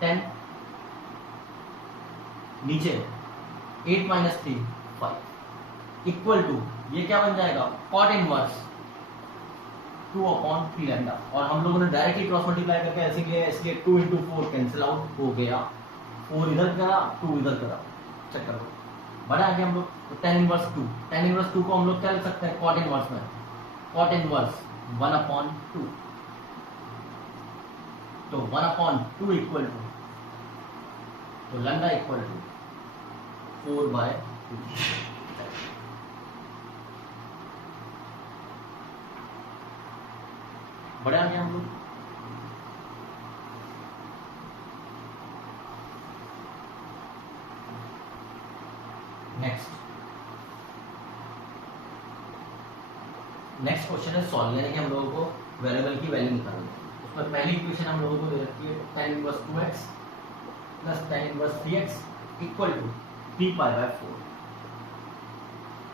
10, नीचे 8 माइनस 3 5 इक्वल टू, ये क्या बन जाएगा, cot इनवर्स 2/3 लैम्डा। और हम लोगों ने डायरेक्टली क्रॉस मल्टीप्लाई करके ऐसे किया, इसलिए 2 इंटू 4 कैंसिल आउट हो गया, 4 इधर करा 2 इधर करा। चेक करो, बड़ा आ गया हम लोग। तो tan इनवर्स 2, tan इनवर्स 2 को हम लोग क्या लिख सकते हैं, cot इनवर्स में, cot इनवर्स 1/2, तो 1/2 इक्वल टू, तो लैम्डा इक्वल टू 4/2। बड़े आ गए हम लोग। नेक्स्ट क्वेश्चन है सॉल्व, यानी कि हम लोगों को वेरिएबल की वैल्यू निकालनी है। उसमें पहली इक्वेशन हम लोगों को दे रखी है tan inverse 2x plus tan inverse 3x equal to 3π/4।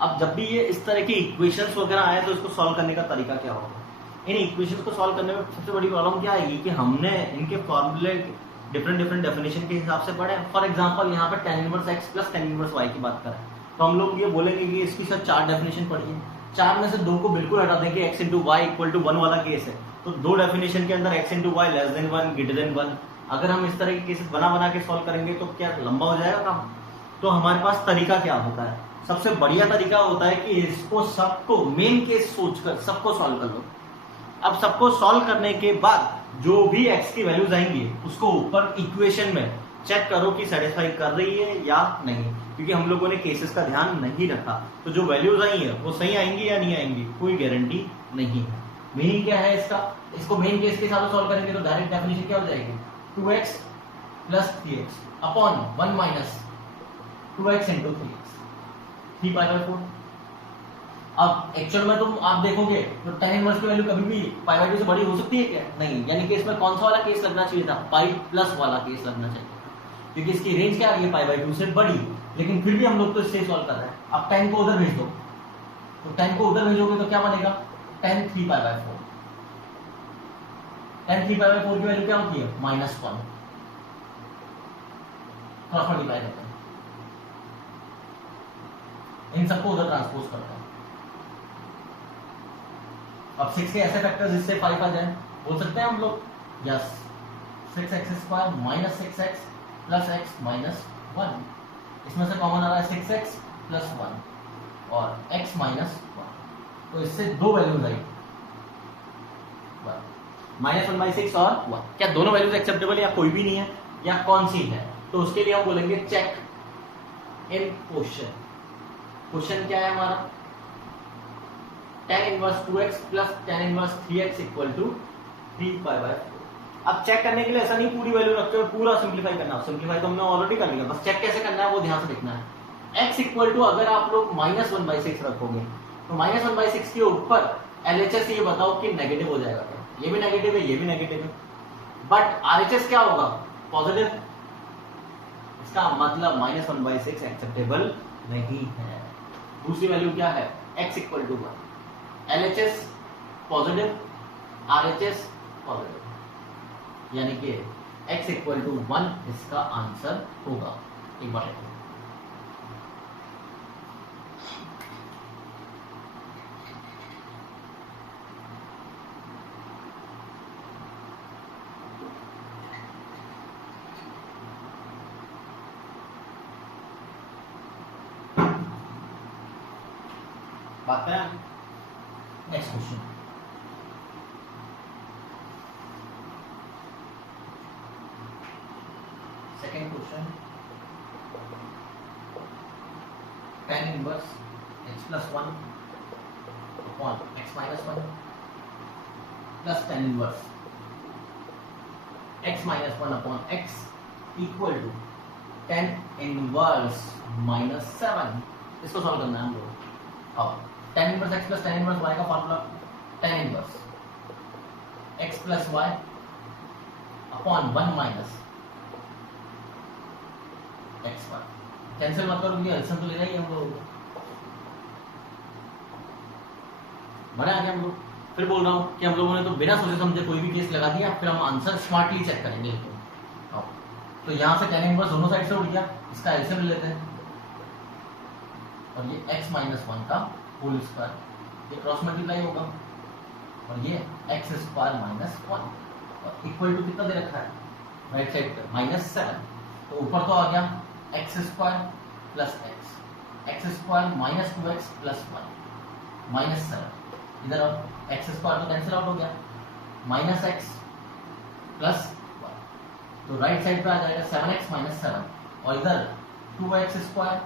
अब जब भी ये इस तरह की इक्वेशंस वगैरह आए तो इसको सॉल्व करने का तरीका क्या होगा। इन इक्वेशंस को सॉल्व करने में सबसे बड़ी प्रॉब्लम क्या आएगी कि हमने इनके फॉर्मूले डिफरेंट डेफिनेशन के हिसाब से पढ़े। फॉर एग्जांपल यहाँ पर tan inverse x plus tan inverse y की बात करें तो हम लोग ये बोलेंगे कि इसकी सर 4 डेफिनेशन पढ़ी है, 4 में से 2 को बिल्कुल हटा देंगे, x into y equal to 1 वाला केस है तो 2 डेफिनेशन के अंदर x into y less than 1 greater than 1। अगर हम इस तरह के केसेस बना के सॉल्व करेंगे तो क्या लंबा हो जाएगा काम। तो हमारे पास तरीका क्या होता है, सबसे बढ़िया तरीका होता है कि इसको सबको मेन केस सोचकर सबको सॉल्व कर लो। अब सबको सॉल्व करने के बाद जो भी x की वैल्यूज आएंगी उसको ऊपर इक्वेशन में चेक करो कि सेटिस्फाई कर रही है या नहीं, क्योंकि हम लोगों ने केसेस का ध्यान नहीं रखा तो जो वैल्यूज आई है वो सही आएंगी या नहीं आएंगी कोई गारंटी नहीं है। मीनिंग क्या है इसका, इसको मेन केस के हिसाब से सॉल्व करेंगे तो डायरेक्ट डेफिनेशन क्या हो जाएगी 2x plus 3x upon 1 minus 2x into 3x 3π/4। अब एक्चुअल में तुम आप देखोगे तो tan इनवर्स की वैल्यू कभी भी π/2 से बड़ी हो सकती है क्या, नहीं, यानी कि इसमें कौन सा वाला केस लगना चाहिए था, पाई प्लस वाला केस लगना चाहिए था, क्योंकि इसकी रेंज क्या आ रही है π/2 से बड़ी, लेकिन फिर भी हम लोग तो इससे सॉल्व कर रहे हैं। अब tan को उधर भेज दो, तो tan को उधर भेजोगे तो क्या बनेगा tan 3π/4। tan 3π/4 की वैल्यू क्या होती है -1, क्रॉस मल्टीप्लाई करते हैं, इन सबको उधर ट्रांसपोज करते हैं। अब 6 के ऐसे फैक्टर्स जिससे 5 आ जाए बोल सकते हैं हम लोग, yes 6x² minus 6x plus x minus 1, इसमें से कॉमन आ रहा है 6x प्लस 1 और x माइनस 1, तो इससे दो वैल्यूज आई -1/6 और 1। क्या दोनों वैल्यूज एक्सेप्टेबल या कोई भी नहीं है या कौन सी है, तो उसके लिए हम बोलेंगे चेक इन क्वेश्चन। क्वेश्चन क्या है हमारा, tan inverse 2x plus tan inverse 3x equal to 3π/4। अब चेक करने के लिए ऐसा नहीं पूरी वैल्यू रखते हुए पूरा सिंप्लीफाई करना, सिंप्लीफाई तो हमने ऑलरेडी कर लिया, बस चेक कैसे करना है वो ध्यान से देखना है। x इक्वल टू अगर आप लोग -1/6 रखोगे तो -1/6 के ऊपर LHS ये बताओ कि नेगेटिव हो जाएगा क्या, ये भी नेगेटिव है ये भी नेगेटिव है, बट RHS क्या होगा, पॉजिटिव। इसका मतलब -1/6 एक्सेप्टेबल नहीं है। दूसरी वैल्यू क्या है, x equal to 1, LHS positive, RHS positive, यानी कि x इक्वल टू 1 इसका आंसर होगा। एक बार बात करें next question. Second question, tan inverse x plus 1 upon x minus 1 plus tan inverse x minus 1 upon x equal to tan inverse -7। इसको सॉल्व करना है हम लोग। अब tan inverse x plus tan inverse y का formula tan inverse x plus y upon 1 minus x1। Cancel मत करो क्योंकि एलसीएम तो लेना ही है हम लोगों को, बना आ गया हम लोग। फिर बोल रहा हूँ कि हम लोगों ने तो बिना सोचे समझे कोई भी केस लगा दिया, फिर हम आंसर स्मार्टली चेक करेंगे। तो यहाँ से tan इनवर्स दोनों साइड से उठ गया, इसका एलसीएम ले लेते हैं और ये x माइनस 1 का होल स्क्वायर, ये क्रॉस मल्टीप्लाई होगा और ये x स्क्वायर माइनस 1 और इक्वल टू कितना दे रखा है राइट साइड पे -7, तो ऊपर तो आ गया x square plus x square minus 2x plus 1 -7, इधर अब x स्क्वायर तो कैंसिल आउट हो गया, माइनस x प्लस 1, तो राइट साइड पे आ जाएगा 7x माइनस 7 और इधर 2x square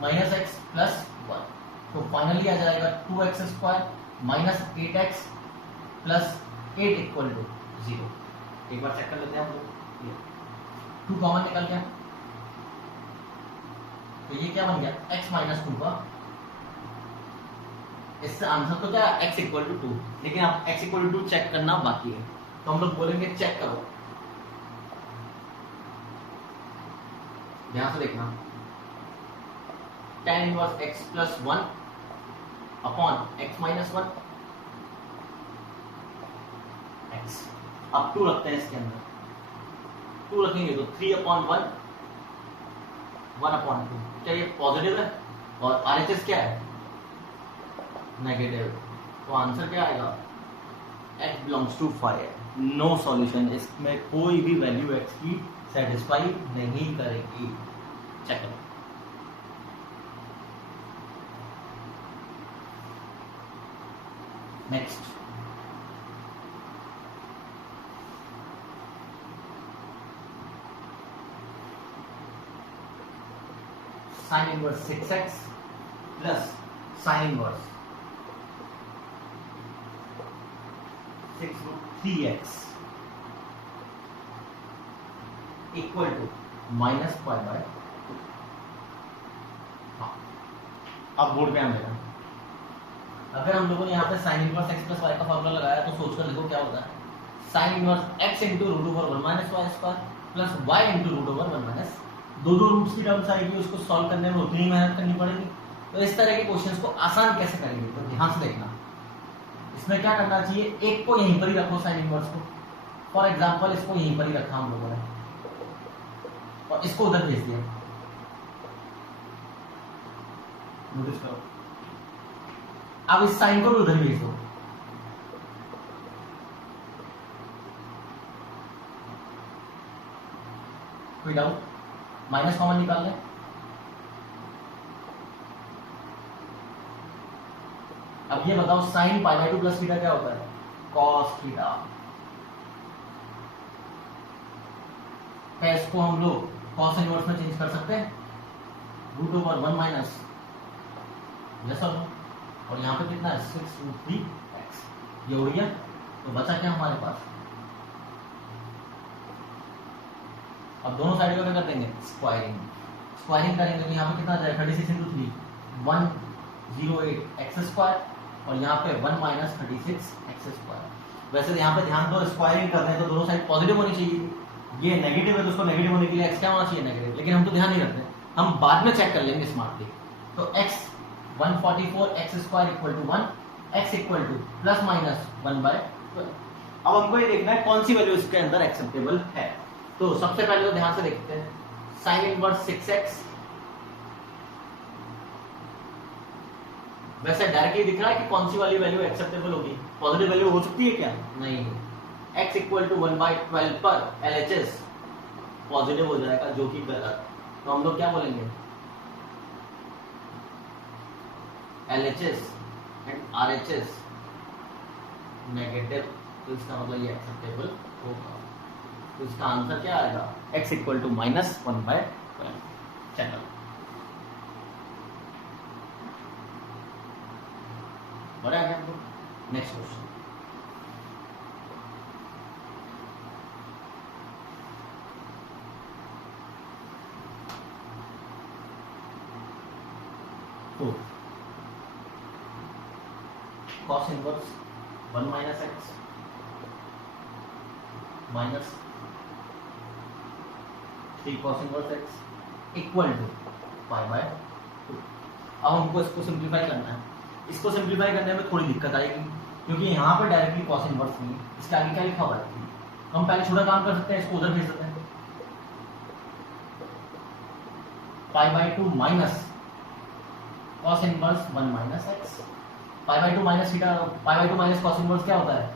minus x plus 1, तो फाइनली आ जाएगा 2x square minus 8x plus 8 equal to 0। एक बार चेक कर लेते हैं हम लोग, 2 कॉमन निकल गया तो ये क्या बन गया x माइनस 2 का, इससे आंसर तो क्या x इक्वल टू 2, लेकिन आप x इक्वल टू 2 चेक करना बाकी है, तो हम लोग बोलेंगे चेक करो। ध्यान से देखना, tan inverse x plus 1 upon x minus 1 x, अब 2 रखते हैं इसके अंदर, 2 रखेंगे तो 3 अपॉन 1 1 अपॉन 2, क्या ये पॉजिटिव है और RHS क्या है नेगेटिव, तो आंसर क्या आएगा x belongs to 5। No solution, इसमें कोई भी वैल्यू x की सेटिस्फाई नहीं करेगी। चेक करो। Next, sine inverse 6x plus sine inverse 6√3x equal to -π/2। हाँ, अब बोर्ड पे हम लेना, अगर हम लोगों ने यहाँ पे sine inverse x plus y का फॉर्मूला लगाया तो सोचकर देखो क्या होता है, sine inverse x into √1 minus Y square plus y into √1 minus, दो रूट्स की टर्म्स आएगी, उसको सॉल्व करने में उतनी मेहनत करनी पड़ेगी। तो इस तरह के क्वेश्चंस को आसान कैसे करेंगे, तो ध्यान से देखना, इसमें क्या करना चाहिए, एक को यहीं पर ही रखो साइन इनवर्स को, फॉर एग्जांपल इसको यहीं पर ही रखा हम लोगों ने और इसको उधर भेज दिया, नोटिस करो, अब इस साइन को भी उधर भेज दो, कोई डाउट? माइनस कॉमन निकाल लें। अब ये बताओ sine pi by 2 plus theta क्या होता है? Cos theta. क्या इसको हम लोग कॉस इनवर्स में चेंज कर सकते हैं? रूट ओवर 1 माइनस, यस और नो? और यहाँ पे कितना है? 6√3x। ये हो गया। तो बचा क्या हमारे पास? अब दोनों साइड को क्या कर देंगे? स्क्वायरिंग। स्क्वायरिंग करेंगे तो यहाँ पे कितना आ जाएगा? 36 × 3 108 एक्स स्क्वायर, और यहाँ पे 1 माइनस 36 एक्स स्क्वायर। वैसे यहाँ पे ध्यान दो, स्क्वायरिंग कर रहे हैं तो दोनों साइड पॉजिटिव होनी चाहिए। ये नेगेटिव है तो उसको नेगेटिव होने के लिए एक्स क्या होना चाहिए? नेगेटिव। लेकिन हम तो ध्यान नहीं रखते, हम बाद में चेक कर लेंगे स्मार्टली। तो x 144 x square equal to 1, x equal to plus minus 1/12। अब हमको ये देखना है कौन सी वैल्यू इसके अंदर एक्सेप्टेबल है। तो सबसे पहले तो ध्यान से देखते हैं, साइन इनवर्स 6x। वैसे डायरेक्टली दिख रहा है कि कौन सी वाली वैल्यू एक्सेप्टेबल होगी? पॉजिटिव वैल्यू हो सकती है क्या? नहीं। x इक्वल टू 1/12 पर LHS पॉजिटिव हो जाएगा, जो कि गलत। तो हम लोग क्या बोलेंगे? LHS एंड RHS नेगेटिव, तो इसका मतलब ये एक्सेप्टेबल होगा। तो इसका आंसर क्या आएगा? x equal to -1/12। चलो बड़ा है। Next question, cos inverse 1 minus x minus 3 cos inverse x equal to π/2। अब हमको इसको सिंप्लीफाई करना है। इसको सिंप्लीफाई करने में थोड़ी दिक्कत आएगी, क्योंकि यहाँ पर डायरेक्टली cos इनवर्स नहीं है, इसके आगे क्या लिखा हुआ है? तो हम पहले छोटा काम कर सकते हैं, इसको उधर भेज सकते हैं। π/2 minus cos inverse 1 minus x, π/2 minus theta, π/2 minus cos inverse क्या होता है?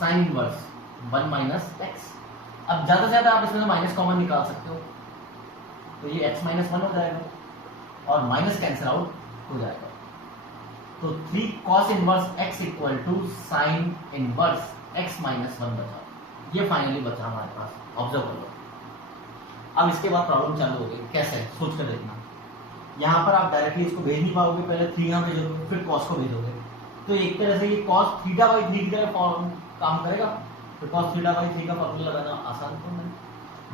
sin inverse 1 minus x। अब ज्यादा से ज्यादा आप इसमें माइनस कॉमन निकाल सकते हो, तो ये x माइनस 1 हो जाएगा और माइनस कैंसिल आउट हो जाएगा। तो 3 cos inverse x equal to sine inverse x minus 1 बचा। ये फाइनली बचा हमारे पास, ऑब्जर्व कर लो। अब इसके बाद प्रॉब्लम चालू हो गई। कैसे? सोच कर देखना। यहाँ पर आप डायरेक्टली इसको भेज नहीं पाओगे, पहले 3 यहाँ भेजोगे, फिर cos को भेजोगे। तो एक तरह से ये cos θ/3 की तरह फॉर्म काम करेगा। तो cos θ/3 का फॉर्मूला लगाना आसान तो नहीं।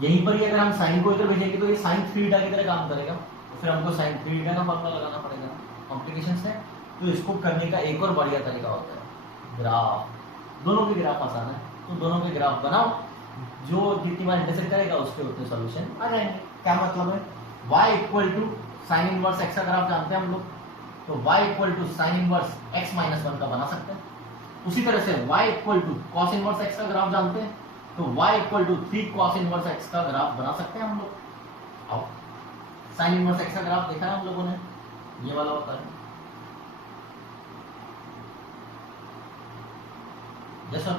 यहीं पर ही अगर हम साइन को इधर भेजेंगे तो ये sin 3θ की तरह काम करेगा, तो फिर हमको sin 3θ का फॉर्मूला लगाना पड़ेगा। कॉम्प्लिकेशंस है। तो इसको करने का एक और बढ़िया तरीका होता है ग्राफ। दोनों के ग्राफ आसान है, तो दोनों के ग्राफ बनाओ, जो जितनी बार इंटरसेक्ट करेगा उसके उतने सॉल्यूशन आ जाएंगे। क्या मतलब है? y equal to sine inverse x का ग्राफ जानते हैं हम लोग, तो y equal to sine inverse x minus 1 का बना सकते हैं। उसी तरह से y equal to cos inverse x का ग्राफ जानते हैं, तो y equal to 3 cos inverse x का ग्राफ बना सकते हैं हम लोग। आओ, साइन इनवर्स x का ग्राफ देखा है हम लोगों ने, ये वाला होता है। जैसा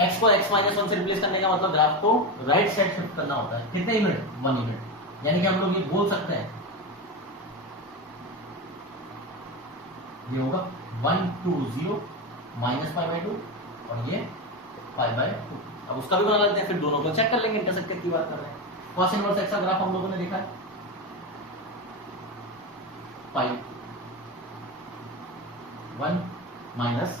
x को x माइनस 1 से रिप्लेस करने का मतलब ग्राफ को राइट साइड शिफ्ट करना होता है। कितने यूनिट? 1 यूनिट। यानी कि हम लोग ये बोल सकते हैं, ये होगा 1 2 0 माइनस π/2 और ये π/2। अब उसका भी बना लेते हैं, फिर दोनों को चेक कर लेंगे इंटरसेक्ट की बात कर रहे हैं। cos इनवर्स x का ग्राफ हम लोगों ने देखा है, π1 माइनस।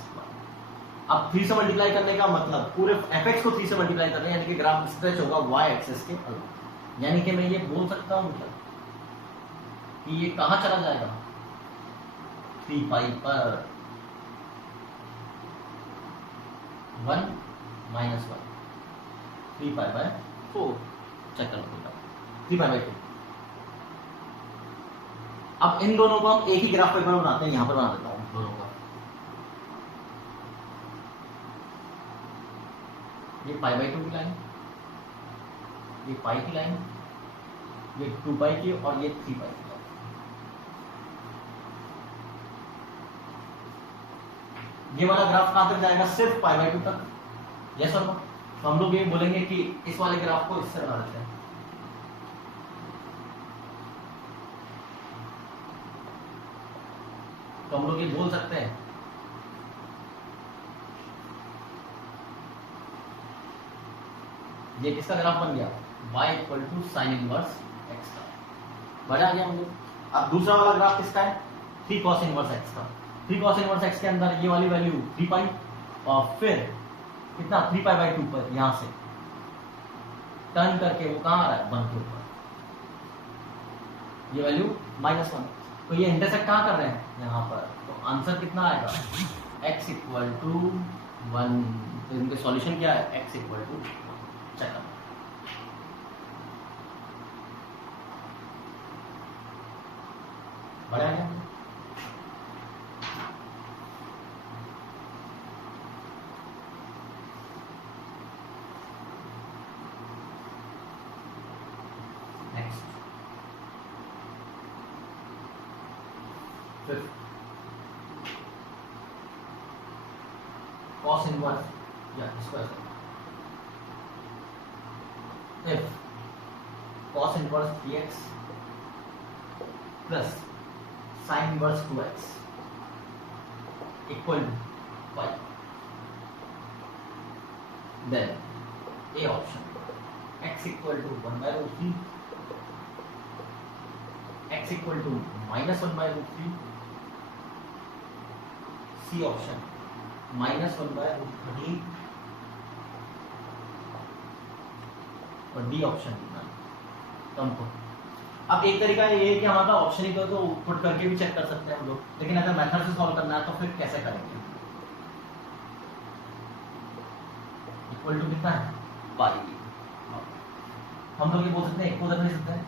अब 3 से मल्टीप्लाई करने का मतलब पूरे fx को 3 से मल्टीप्लाई कर रहे हैं, यानी कि ग्राफ स्ट्रेच होगा y एक्सिस के अलग। यानी कि मैं ये बोल सकता हूं क्या कि ये कहां चला जाएगा? 3π पर 1 माइनस 1, 3π/4। चेक कर लो, 3π/2। अब इन दोनों को हम एक ही ग्राफ पेपर बनाते हैं, यहां पर बना देता हूं दोनों का। ये π/2 की लाइन, ये पाई की लाइन, ये 2π की और ये 3π की लाइन। ये वाला ग्राफ कहां तक जाएगा? सिर्फ π/2 तक। यस और नो? तो हम लोग ये बोलेंगे कि इस वाले ग्राफ को इससे बना देते हैं। तो हम लोग ये बोल सकते हैं ये किसका ग्राफ बन गया, y equal to sine inverse x का, बढ़ा गया हम लोग। अब दूसरा वाला ग्राफ किसका है, 3 cos इनवर्स x का। 3 cos इनवर्स x के अंदर ये वाली वैल्यू 3 पाई और फिर कितना 3 पाई बाई 2 पर यहां से टर्न करके वो कहां आ रहा है 1 के ऊपर, ये वैल्यू -1। तो ये इंटरसेक्ट कहां कर रहे हैं यहां पर, तो आंसर कितना आएगा x इक्वल टू 1। तो इनके सॉल्यूशन क्या है, x इक्वल टू, चलो बढ़ा गया। नेक्स्ट cos इनवर्स या इसको ऐसे if cos inverse 3x plus sin inverse 2x equal to 5, then A option x equal to 1 by root 3, x equal to -1 by root 3, C option -1 by root 13 और डी ऑप्शन कम को। अब एक तरीका ये है कि हमारा ऑप्शन ही तो पुट करके भी चेक कर सकते हैं हम लोग, लेकिन अगर मेथड से सॉल्व करना है तो फिर कैसे करेंगे, इक्वल टू कितना है पाई, हम लोग ये बोल सकते हैं एक उधर भेज सकते हैं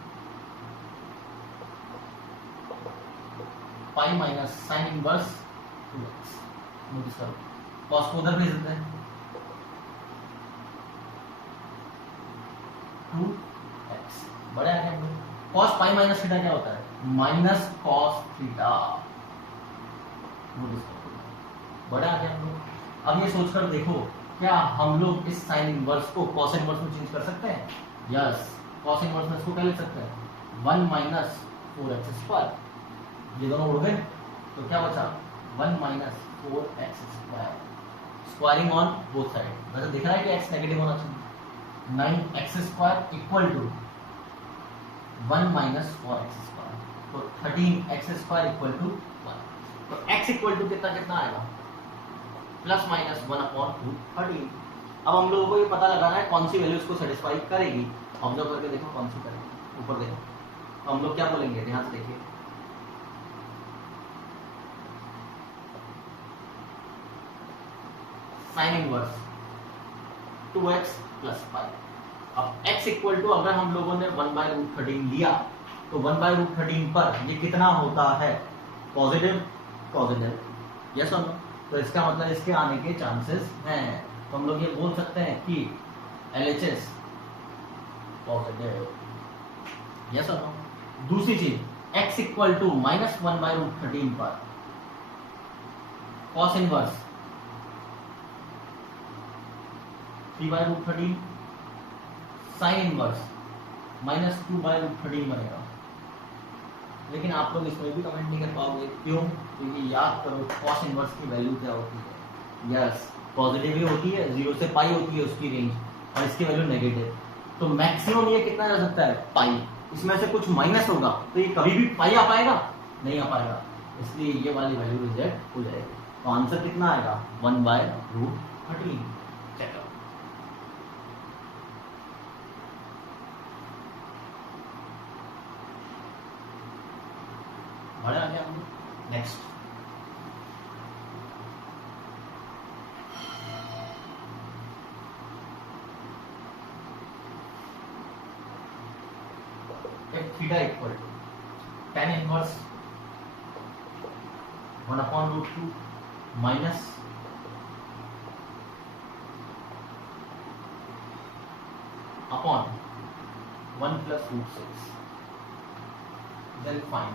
पाई minus sine inverse 2x, notice करो कॉस को उधर भेज सकते हैं 2x, बड़ा है हम लोग। cos पाई माइनस थीटा क्या होता है, माइनस cos थीटा, बड़ा है हम लोग। अब ये सोचकर देखो क्या हम लोग इस साइन इनवर्स को cos इनवर्स में चेंज कर सकते हैं, यस cos इनवर्स में इसको क्या लिख सकते हैं 1 माइनस 4x स्क्वायर, ये दोनों उड़ गए तो क्या बचा 1 minus 4x square, squaring on both side. वैसे दिख रहा है कि x नेगेटिव होना चाहिए, 9x square equal to 1 minus 4x square, तो 13x स्क्वायर इक्वल टू 1। तो x इक्वल टू कितना कितना आएगा प्लस माइनस 1 अपॉन 13। अब हम लोगों को ये पता लगाना है कौन सी वैल्यू इसको सेटिस्फाई करेगी, ऑब्जर्व करके देखो कौन सी करेगी, ऊपर देखो। तो हम लोग क्या बोलेंगे, ध्यान से देखिए साइन इनवर्स 2x प्लस 5। अब x इक्वल टू अगर हम लोगों ने 1 बाय रूट 13 लिया तो 1 बाय रूट 13 पर ये कितना होता है पॉजिटिव, पॉजिटिव, यस और नो। तो इसका मतलब इसके आने के चांसेस हैं, तो हम लोग ये बोल सकते हैं कि LHS पॉजिटिव, यस और नो। दूसरी चीज x equal to -1 by root 13 पर cos inverse 3 by root 13 sine inverse -2 by root 13 बनेगा। लेकिन आप लोग इसमें भी कमेंट नहीं कर पाओगे, क्यों, क्योंकि याद करो cos इनवर्स की वैल्यू क्या होती है, यस पॉजिटिव ही होती है, 0 से पाई होती है उसकी रेंज, और इसकी वैल्यू नेगेटिव। तो मैक्सिमम ये कितना जा सकता है पाई, इसमें से कुछ माइनस होगा तो ये कभी भी पाई आ पाएगा, नहीं आ पाएगा, इसलिए ये वाली वैल्यू रिजेक्ट हो जाएगी। तो आंसर कितना आएगा 1 बाय रूट 13। चेक करो, बड़ा आ गया हम लोग। Next theta equal to tan inverse 1 upon root 2 minus upon 1 plus root 6, then find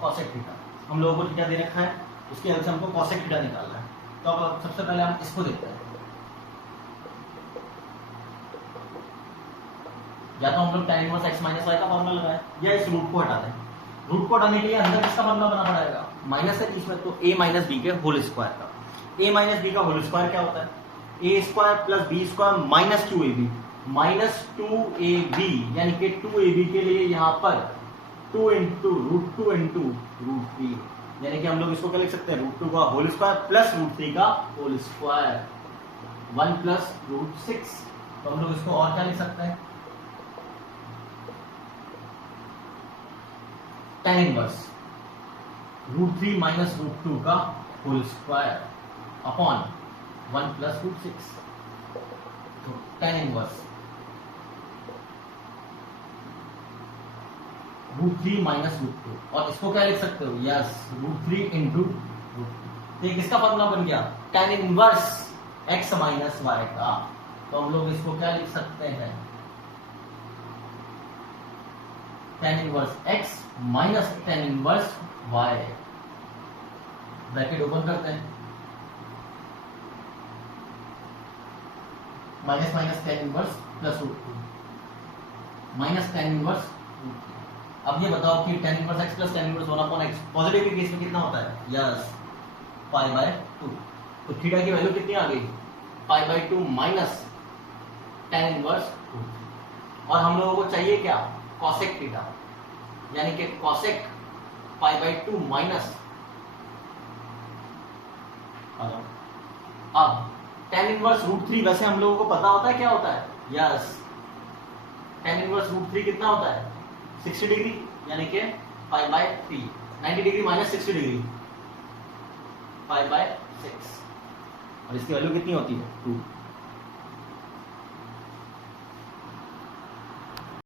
cosec theta. हम लोगों को थीटा दे रखा है, उसकी वजह से हमको cosec थीटा निकालना है। तो अब सबसे पहले हम इसको देखते हैं, या तो हम लोग tan inverse x minus y का फॉर्मूला लगाए या इस रूट को हटा दें। रूट को हटाने के लिए अंदर किसका फॉर्मूला बना पड़ेगा, माइनस है इसमें, तो a माइनस बी के होल स्क्वायर का। a माइनस बी का होल स्क्वायर क्या होता है, a square plus b square minus 2ab, minus 2ab यानी कि 2ab के लिए यहाँ पर 2 इंटू रूट 3, यानी कि हम लोग इसको क्या लिख सकते हैं, रूट 2 का होल स्क्वायर प्लस रूट 3 का होल स्क्वायर 1 प्लस रूट 6। तो हम लोग इसको और क्या लिख सकते हैं, tan inverse root 3 minus root 2 का whole square upon 1 plus root 6। तो tan inverse root 3 minus root 2, और इसको क्या लिख सकते हो, यस रूट 3 इंटू रूट 2। तो किसका फॉर्मूला बन गया, tan inverse x minus y का। तो हम लोग इसको क्या लिख सकते हैं, tan inverse x minus tan inverse y, bracket open करते हैं, minus minus tan inverse plus root 2 minus tan inverse root 3। अब ये बताओ कि tan inverse x plus tan इनवर्स 1/x पॉजिटिव के केस में कितना होता है, यस पाई बाय 2। तो थीटा की वैल्यू कितनी आ गई, pi by 2 minus tan inverse 2। और हम लोगों को चाहिए क्या, cosec थीटा, यानी कि cosec पाई बाय 2 माइनस, अब tan इनवर्स रूट 3 वैसे हम लोगों को पता होता है क्या होता है, यस tan इनवर्स रूट 3 कितना होता है 60 डिग्री, यानी कि pi by 3, 90 degree minus 60 degree pi by 6, और इसकी वैल्यू कितनी होती है 2।